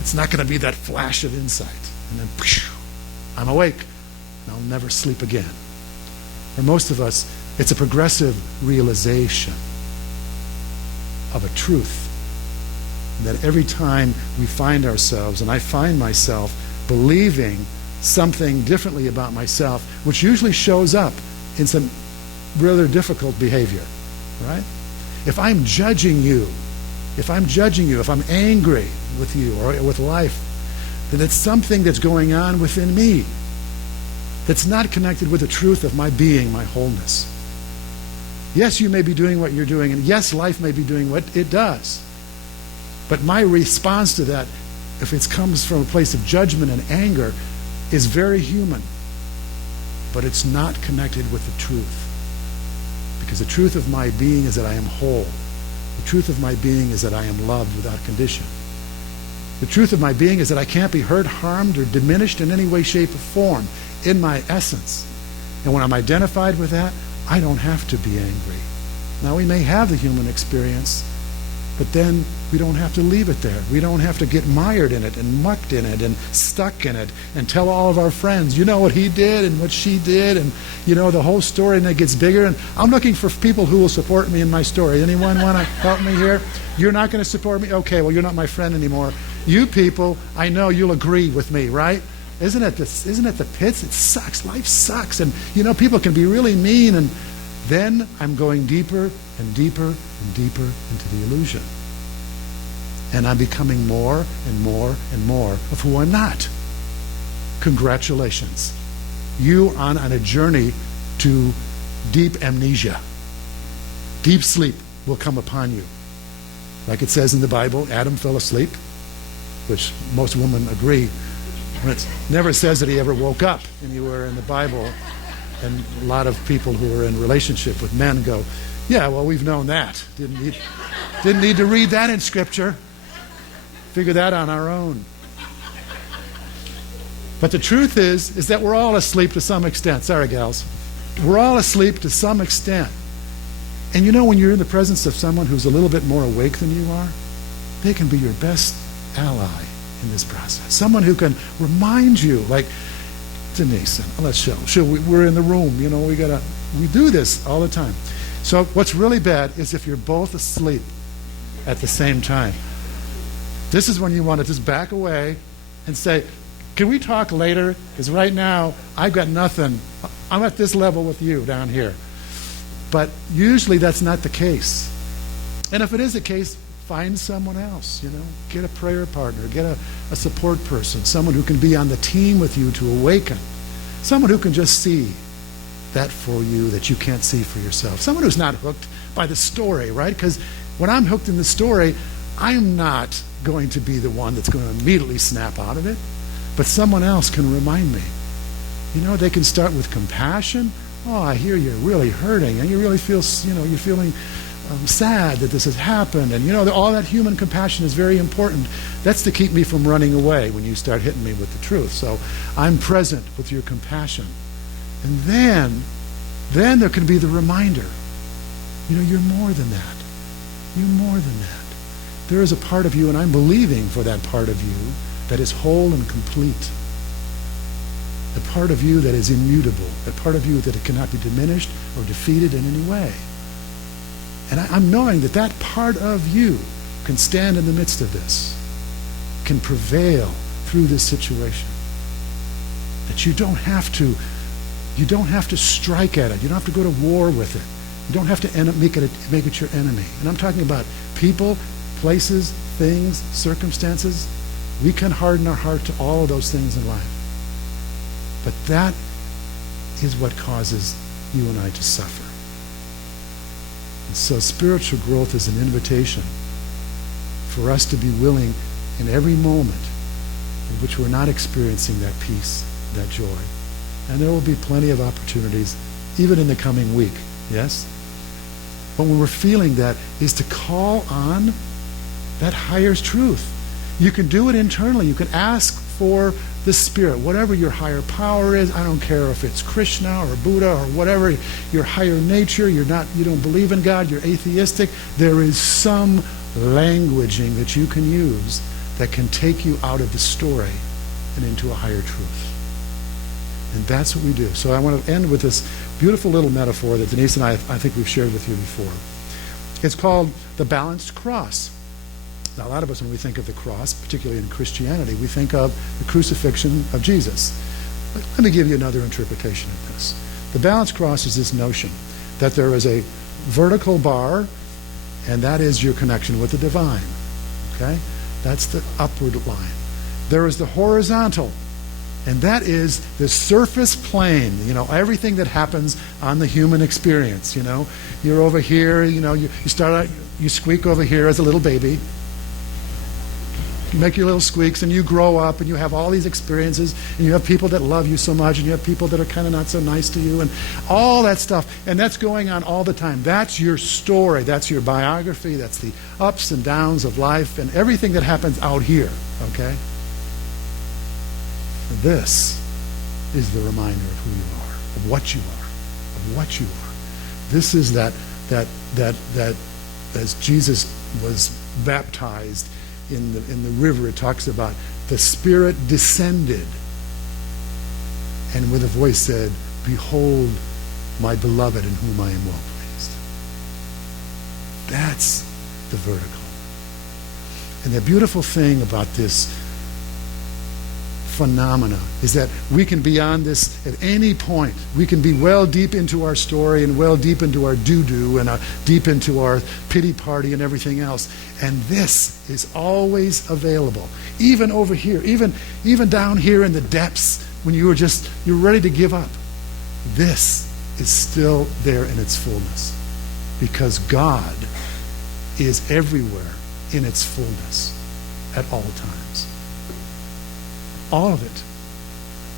it's not going to be that flash of insight. And then, I'm awake, and I'll never sleep again. For most of us, it's a progressive realization of a truth And that every time we find ourselves, and I find myself believing something differently about myself, which usually shows up in some rather difficult behavior, right? If I'm judging you, if I'm angry with you or with life, then it's something that's going on within me that's not connected with the truth of my being, my wholeness. Yes, you may be doing what you're doing, and yes, life may be doing what it does. But my response to that, if it comes from a place of judgment and anger, is very human. But it's not connected with the truth. Because the truth of my being is that I am whole. The truth of my being is that I am loved without condition. The truth of my being is that I can't be hurt, harmed, or diminished in any way, shape, or form in my essence. And when I'm identified with that, I don't have to be angry. Now, we may have the human experience, but then we don't have to leave it there. We don't have to get mired in it and mucked in it and stuck in it and tell all of our friends, you know what he did and what she did, and you know the whole story, and it gets bigger. And I'm looking for people who will support me in my story. Anyone want to help me here? You're not going to support me? Okay, well, you're not my friend anymore. You people, I know you'll agree with me, right? Isn't it the pits? It sucks. Life sucks. And you know, people can be really mean, and then I'm going deeper and deeper and deeper into the illusion. And I'm becoming more and more and more of who I'm not. Congratulations. You are on a journey to deep amnesia. Deep sleep will come upon you. Like it says in the Bible, Adam fell asleep, which most women agree. It never says that he ever woke up anywhere in the Bible. And a lot of people who are in relationship with men go, yeah, well, we've known that. Didn't need to read that in Scripture. Figure that on our own. But the truth is that we're all asleep to some extent. Sorry, gals. We're all asleep to some extent. And you know, when you're in the presence of someone who's a little bit more awake than you are, they can be your best ally in this process. Someone who can remind you, like Denise, and let's show. We're in the room. You know, we do this all the time. So what's really bad is if you're both asleep at the same time. This is when you want to just back away and say, can we talk later? Because right now, I've got nothing. I'm at this level with you down here. But usually that's not the case. And if it is the case, find someone else, you know. Get a prayer partner, get a support person, someone who can be on the team with you to awaken. Someone who can just see that for you that you can't see for yourself. Someone who's not hooked by the story, right? Because when I'm hooked in the story, I'm not going to be the one that's going to immediately snap out of it, but someone else can remind me. You know, they can start with compassion. Oh, I hear you're really hurting, and you really feel, you know, you're feeling sad that this has happened, and you know, all that human compassion is very important. That's to keep me from running away when you start hitting me with the truth. So I'm present with your compassion. And then there can be the reminder, you know, you're more than that. You're more than that. There is a part of you, and I'm believing for that part of you that is whole and complete. A part of you that is immutable. A part of you that it cannot be diminished or defeated in any way. And I'm knowing that that part of you can stand in the midst of this, can prevail through this situation. That you don't have to strike at it. You don't have to go to war with it. You don't have to make it your enemy. And I'm talking about people, places, things, circumstances. We can harden our heart to all of those things in life. But that is what causes you and I to suffer. And so spiritual growth is an invitation for us to be willing in every moment in which we're not experiencing that peace, that joy. And there will be plenty of opportunities, even in the coming week, yes? But when we're feeling that, is to call on that higher truth. You can do it internally. You can ask for the Spirit, whatever your higher power is. I don't care if it's Krishna or Buddha or whatever, your higher nature, you don't believe in God, you're atheistic. There is some languaging that you can use that can take you out of the story and into a higher truth. And that's what we do. So I want to end with this beautiful little metaphor that Denise and I think we've shared with you before. It's called the balanced cross. Now, a lot of us, when we think of the cross, particularly in Christianity, we think of the crucifixion of Jesus. But let me give you another interpretation of this. The balanced cross is this notion that there is a vertical bar, and that is your connection with the divine. Okay? That's the upward line. There is the horizontal, and that is the surface plane, everything that happens on the human experience. You're over here, you start out, you squeak over here as a little baby. You make your little squeaks, and you grow up, and you have all these experiences, and you have people that love you so much, and you have people that are kind of not so nice to you, and all that stuff. And that's going on all the time. That's your story. That's your biography. That's the ups and downs of life and everything that happens out here, okay? This is the reminder of who you are, of what you are, of what you are. This is that as Jesus was baptized in the river, it talks about the Spirit descended and with a voice said, "Behold my beloved in whom I am well pleased." That's the vertical. And the beautiful thing about this phenomena is that we can be on this at any point. We can be well deep into our story and well deep into our doo-doo and deep into our pity party and everything else. And this is always available. Even over here, even down here in the depths when you're ready to give up. This is still there in its fullness. Because God is everywhere in its fullness at all times. All of it.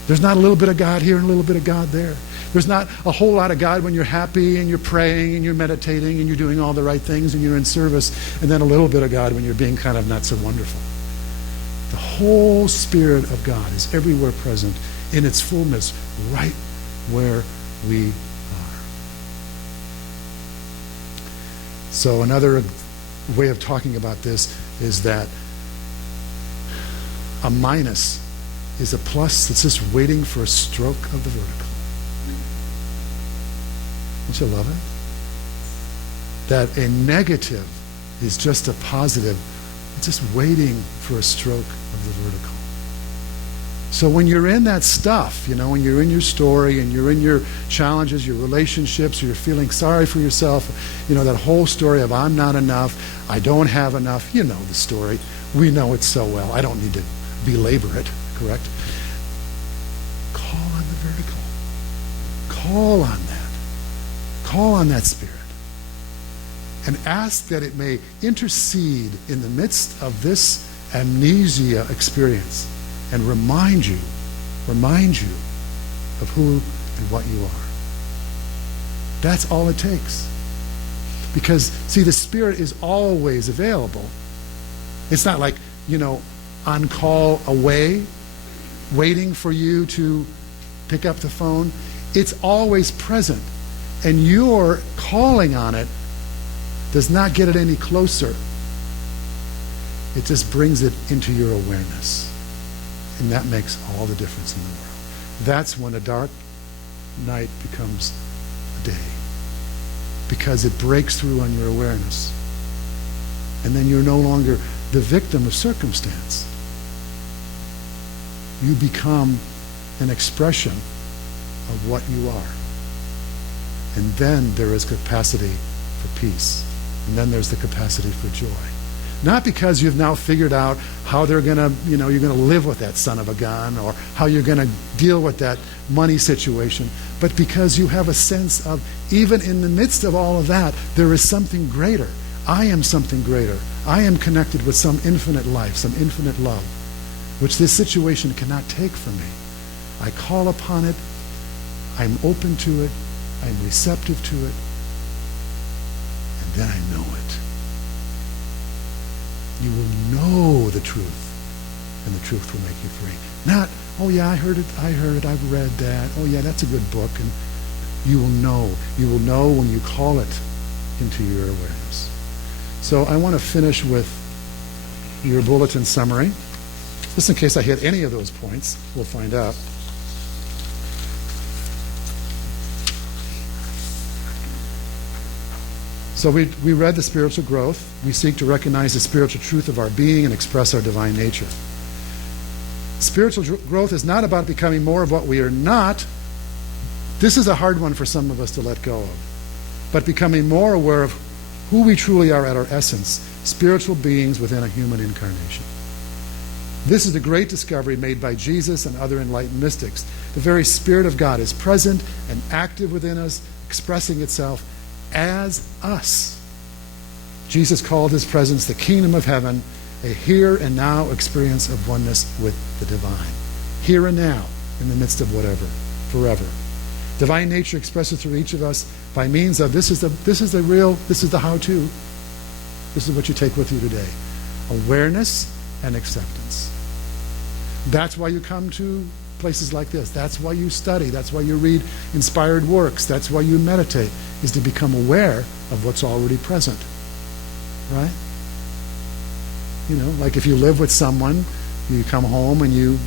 There's not a little bit of God here and a little bit of God there. There's not a whole lot of God when you're happy and you're praying and you're meditating and you're doing all the right things and you're in service, and then a little bit of God when you're being kind of not so wonderful. The whole Spirit of God is everywhere present in its fullness, right where we are. So another way of talking about this is that a minus is a plus that's just waiting for a stroke of the vertical. Don't you love it? That a negative is just a positive, it's just waiting for a stroke of the vertical. So when you're in that stuff, when you're in your story and you're in your challenges, your relationships, or you're feeling sorry for yourself, that whole story of I'm not enough, I don't have enough, the story. We know it so well. I don't need to belabor it, correct? Call on the vertical. Call on that. Call on that Spirit. And ask that it may intercede in the midst of this amnesia experience and remind you of who and what you are. That's all it takes. Because, see, the Spirit is always available. It's not like, on call away, waiting for you to pick up the phone. It's always present. And your calling on it does not get it any closer. It just brings it into your awareness. And that makes all the difference in the world. That's when a dark night becomes a day. Because it breaks through on your awareness. And then you're no longer the victim of circumstance. You become an expression of what you are. And then there is capacity for peace. And then there's the capacity for joy. Not because you've now figured out how they're going to, you're going to live with that son of a gun or how you're going to deal with that money situation, but because you have a sense of, even in the midst of all of that, there is something greater. I am something greater. I am connected with some infinite life, some infinite love, which this situation cannot take from me. I call upon it. I'm open to it. I'm receptive to it. And then I know it. You will know the truth, and the truth will make you free. Not, oh yeah, I heard it, I've read that. Oh yeah, that's a good book. And you will know. You will know when you call it into your awareness. So I want to finish with your bulletin summary. Just in case I hit any of those points, we'll find out. So we read the spiritual growth. We seek to recognize the spiritual truth of our being and express our divine nature. Spiritual growth is not about becoming more of what we are not. This is a hard one for some of us to let go of. But becoming more aware of who we truly are at our essence, spiritual beings within a human incarnation. This is the great discovery made by Jesus and other enlightened mystics. The very Spirit of God is present and active within us, expressing itself as us. Jesus called his presence the kingdom of heaven, a here and now experience of oneness with the divine. Here and now, in the midst of whatever, forever. Divine nature expresses through each of us by means of this is the how-to. This is what you take with you today. Awareness and acceptance. That's why you come to places like this. That's why you study. That's why you read inspired works. That's why you meditate, is to become aware of what's already present. Right? You know, like if you live with someone, you come home and you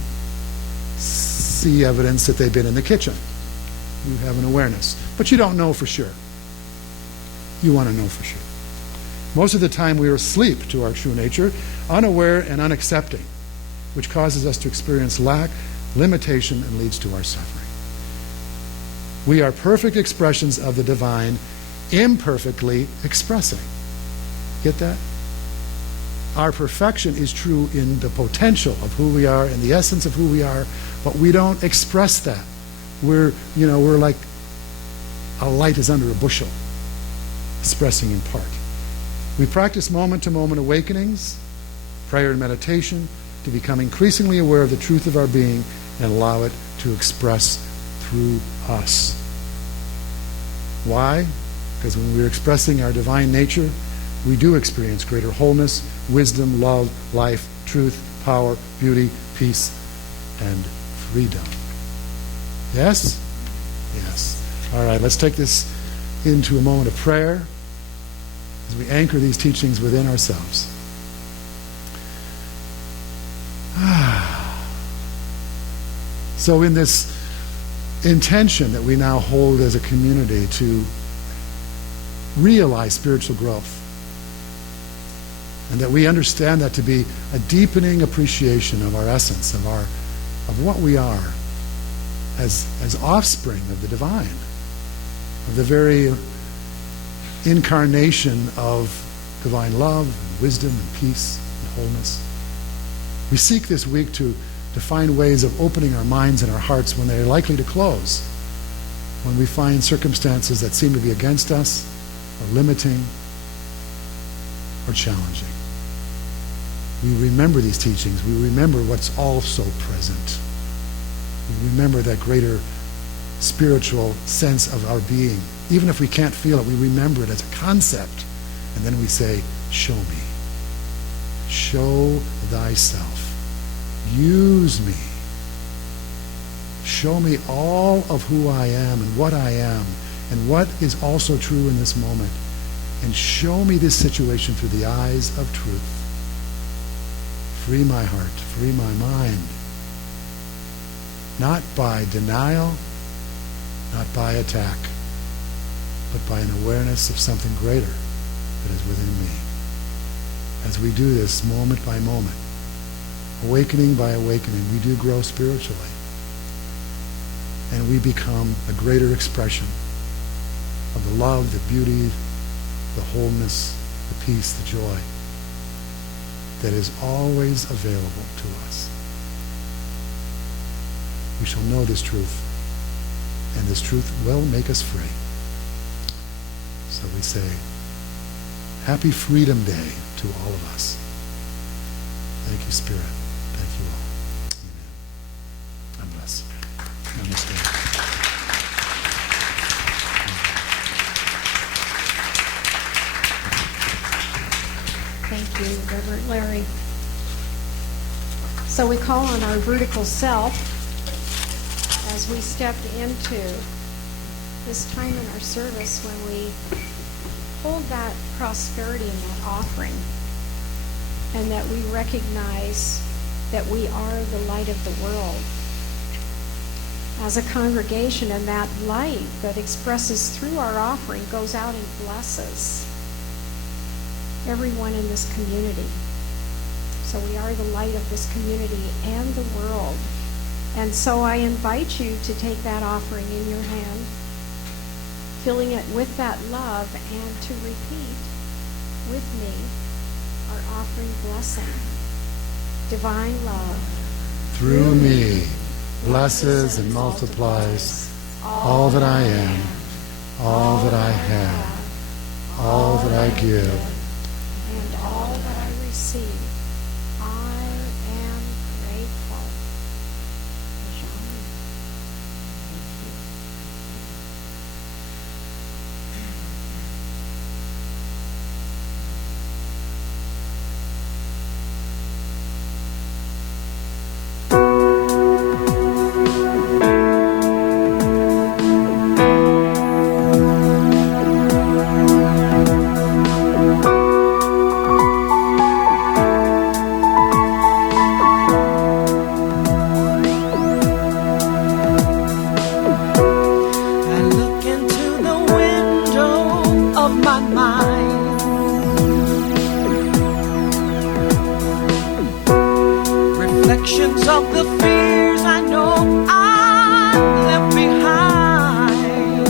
see evidence that they've been in the kitchen. You have an awareness. But you don't know for sure. You want to know for sure. Most of the time we are asleep to our true nature, unaware and unaccepting, which causes us to experience lack, limitation, and leads to our suffering. We are perfect expressions of the divine, imperfectly expressing. Get that? Our perfection is true in the potential of who we are and the essence of who we are, but we don't express that. We're like a light is under a bushel, expressing in part. We practice moment-to-moment awakenings, prayer and meditation, to become increasingly aware of the truth of our being and allow it to express through us. Why? Because when we're expressing our divine nature, we do experience greater wholeness, wisdom, love, life, truth, power, beauty, peace, and freedom. Yes? Yes. All right, let's take this into a moment of prayer as we anchor these teachings within ourselves. So in this intention that we now hold as a community to realize spiritual growth, and that we understand that to be a deepening appreciation of our essence, of what we are as offspring of the divine, of the very incarnation of divine love and wisdom and peace and wholeness. We seek this week to find ways of opening our minds and our hearts when they are likely to close, when we find circumstances that seem to be against us, or limiting, or challenging. We remember these teachings. We remember what's also present. We remember that greater spiritual sense of our being. Even if we can't feel it, we remember it as a concept. And then we say, show me. Show thyself. Use me. Show me all of who I am and what I am and what is also true in this moment. And show me this situation through the eyes of truth. Free my heart, free my mind. Not by denial, not by attack, but by an awareness of something greater that is within me. As we do this moment by moment, awakening by awakening, we do grow spiritually. And we become a greater expression of the love, the beauty, the wholeness, the peace, the joy that is always available to us. We shall know this truth, and this truth will make us free. So we say, Happy Freedom Day to all of us. Thank you, Spirit. Thank you all. Amen. God bless. Namaste. Thank you, Reverend Larry. So we call on our vertical self as we stepped into this time in our service when we hold that prosperity and that offering, and that we recognize that we are the light of the world as a congregation, and that light that expresses through our offering goes out and blesses everyone in this community. So we are the light of this community and the world. And so I invite you to take that offering in your hand, filling it with that love, and to repeat with me our offering blessing. Divine love Through me blesses and multiplies all that I am, all that I have, all that I give. and all that I receive. I am grateful. Jean. Thank you. I look into the window of my mind, reflections of the fears I know I left behind.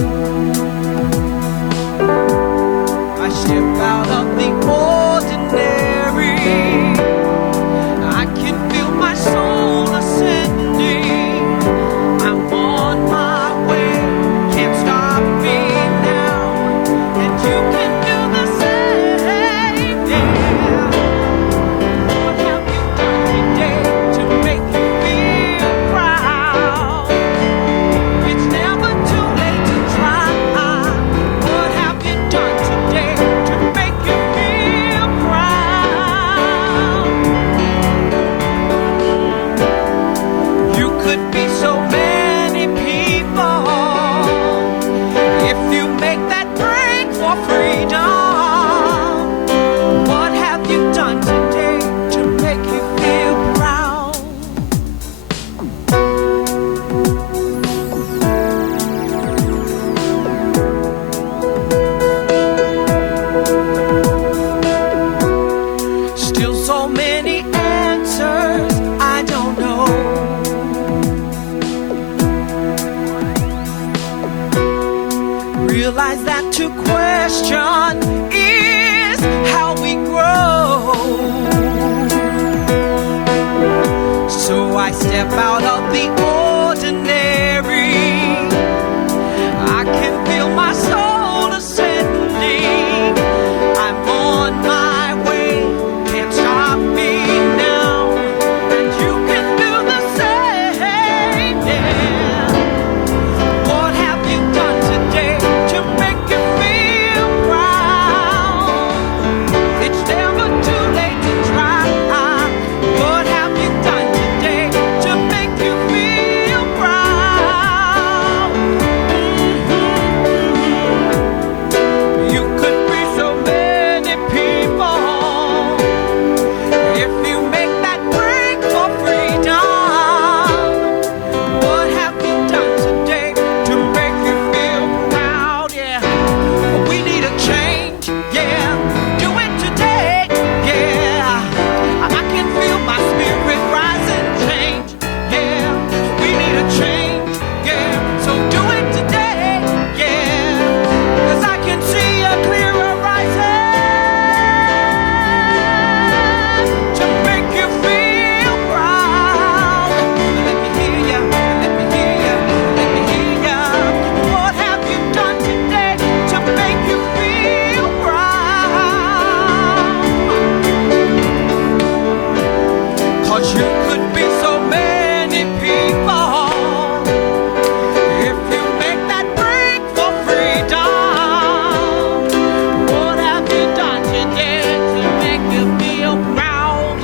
I step out of the ordinary. I can feel my soul ascending. I'm on my way, can't stop me now, and you can do the same. Yeah. What have you done today to make you feel proud? It's never too late to try. What have you done today to make you feel proud? You could be so many people if you make that break for freedom. What have you done today to make you feel proud? Still so many answers I don't know. Realize that to question is how we grow. So I step out of the ordinary. I can feel my soul ascending. I'm on my way, can't stop me now, and you can do the same. Yeah. What have you done today to make you feel proud? It's never too late to try. What have you done today to make you feel proud? You could be so many people if you make that break for freedom. What have you done today to make you feel proud? Yeah, we need a change. Yeah, do it today. Yeah, I can feel my spirit rising. Change. Yeah, we need a change. Yeah, so do it today. Yeah, 'cause I can see a clearer rising to make you feel proud. Let me hear ya, let me hear ya, let me hear ya. What have you done today to make you feel proud? 'Cause you could be so many people if you make that break for freedom. What have you done today to make you feel proud?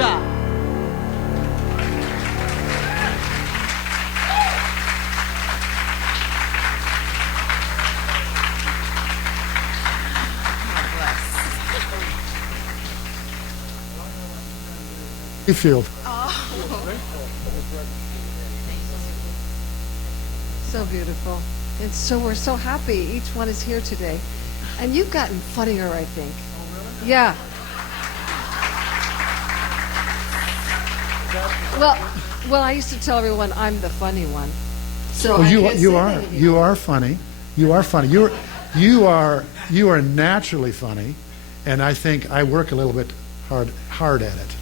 Field. So beautiful. And so we're so happy each one is here today. And you've gotten funnier, I think. Yeah. Well, I used to tell everyone I'm the funny one. So Well, I you can't you say are that anymore. you are funny. You are funny. You are naturally funny, and I think I work a little bit hard at it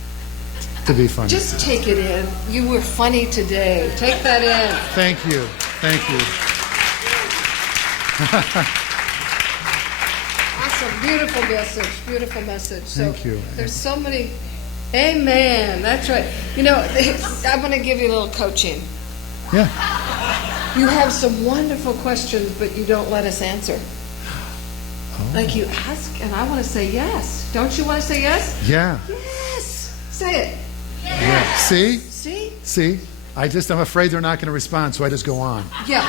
to be funny. Just take it in. You were funny today. Take that in. Thank you. Thank you. Awesome. Beautiful message. Beautiful message. So Thank you. There's so many. Amen. That's right. You know, I'm going to give you a little coaching. Yeah. You have some wonderful questions, but you don't let us answer. Oh. Like you ask, and I want to say yes. Don't you want to say yes? Yeah. Yes. Say it. Yeah. See? See? See? I'm afraid they're not going to respond, so I just go on. Yeah.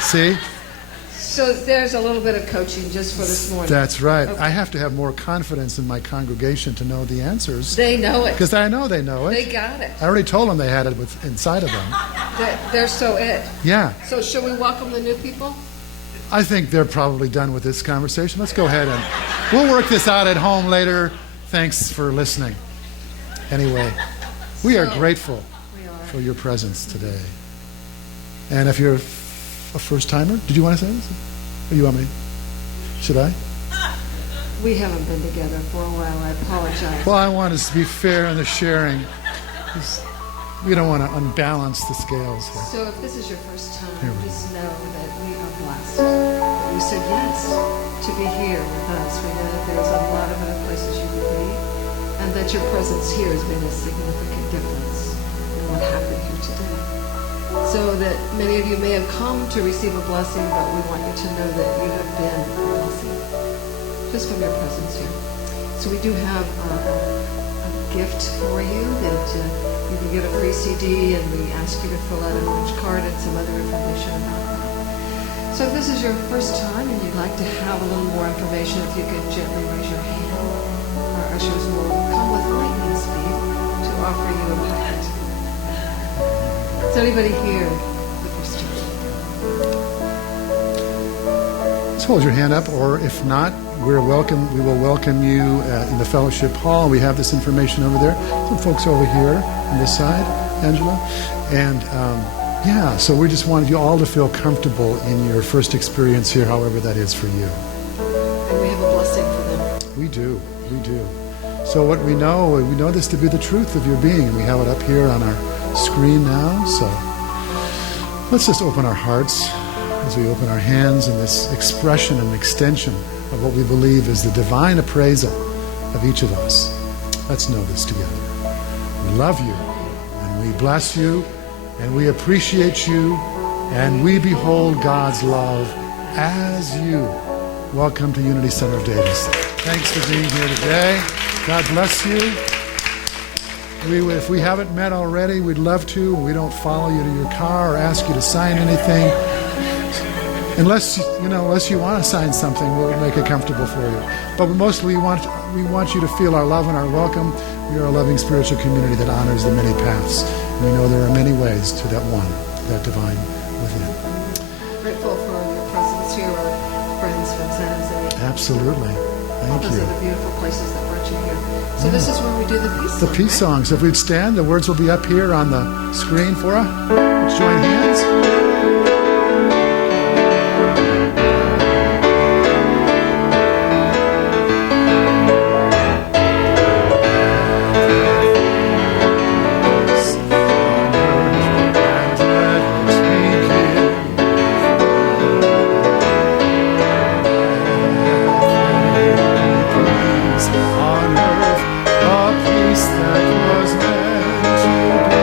See? So there's a little bit of coaching just for this morning. That's right. Okay. I have to have more confidence in my congregation to know the answers. They know it. Because I know they know it. They got it. I already told them they had it inside of them. They're so it. Yeah. So shall we welcome the new people? I think they're probably done with this conversation. Let's go ahead and we'll work this out at home later. Thanks for listening. Anyway, we are grateful for your presence today. And if you're a first-timer, did you want to say this? Or you want me? Should I? We haven't been together for a while. I apologize. Well, I want us to be fair in the sharing. We don't want to unbalance the scales here. So if this is your first time, Here we go. just know that we are blessed. That you said yes to be here with us. We know that there's a lot of other places you could be, and that your presence here has made a significant difference in what happened here today. So that many of you may have come to receive a blessing, but we want you to know that you have been a blessing just from your presence here. So we do have a gift for you that you can get a free CD, and we ask you to fill out an orange card and some other information about that. So if this is your first time and you'd like to have a little more information, if you could gently raise your hand, our ushers will come with lightning speed to offer you a packet. Is anybody here the first time? Just hold your hand up, or if not, we will welcome you in the fellowship hall. We have this information over there. Some folks over here on this side, Angela. And yeah, so we just wanted you all to feel comfortable in your first experience here, however that is for you. And we have a blessing for them. We do. So what we know this to be the truth of your being, and we have it up here on our screen now. So let's just open our hearts as we open our hands in this expression and extension of what we believe is the divine appraisal of each of us. Let's know this together. We love you, and we bless you, and we appreciate you, and we behold God's love as you. Welcome to Unity Center of Davis. Thanks for being here today. God bless you. If we haven't met already, we'd love to. We don't follow you to your car or ask you to sign anything. Unless you want to sign something, we'll make it comfortable for you. But mostly we want you to feel our love and our welcome. We are a loving spiritual community that honors the many paths. And we know there are many ways to that one, that divine within. Grateful for your presence here, our friends from San Jose. Absolutely. Thank Those you. are the beautiful places that brought you here. So this is where we do the peace The song, peace right? songs. If we'd stand, the words will be up here on the screen for us. Let's join hands. That was meant to be.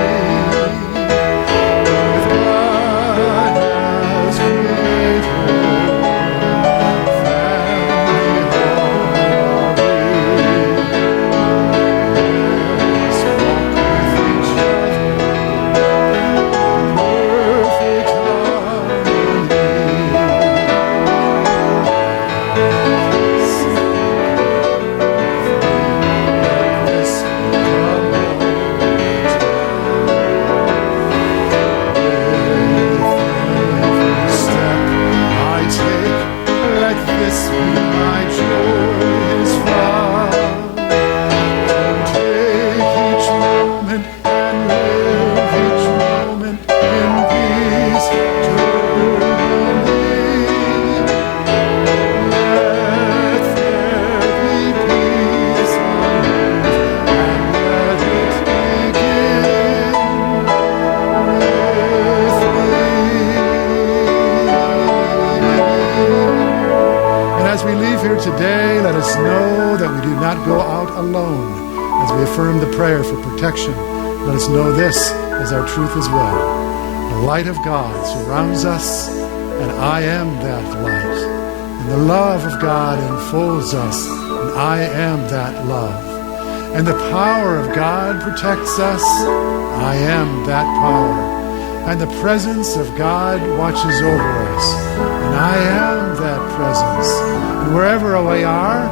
we leave here today, let us know that we do not go out alone. As we affirm the prayer for protection, let us know this as our truth as well. The light of God surrounds us, and I am that light. And the love of God enfolds us, and I am that love. And the power of God protects us, I am that power. And the presence of God watches over us, and I am that presence. And wherever we are,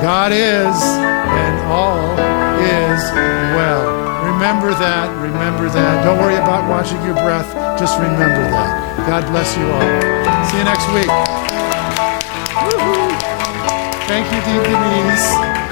God is, and all is well. Remember that, remember that. Don't worry about watching your breath, just remember that. God bless you all. See you next week. Woo-hoo. Thank you, Denise.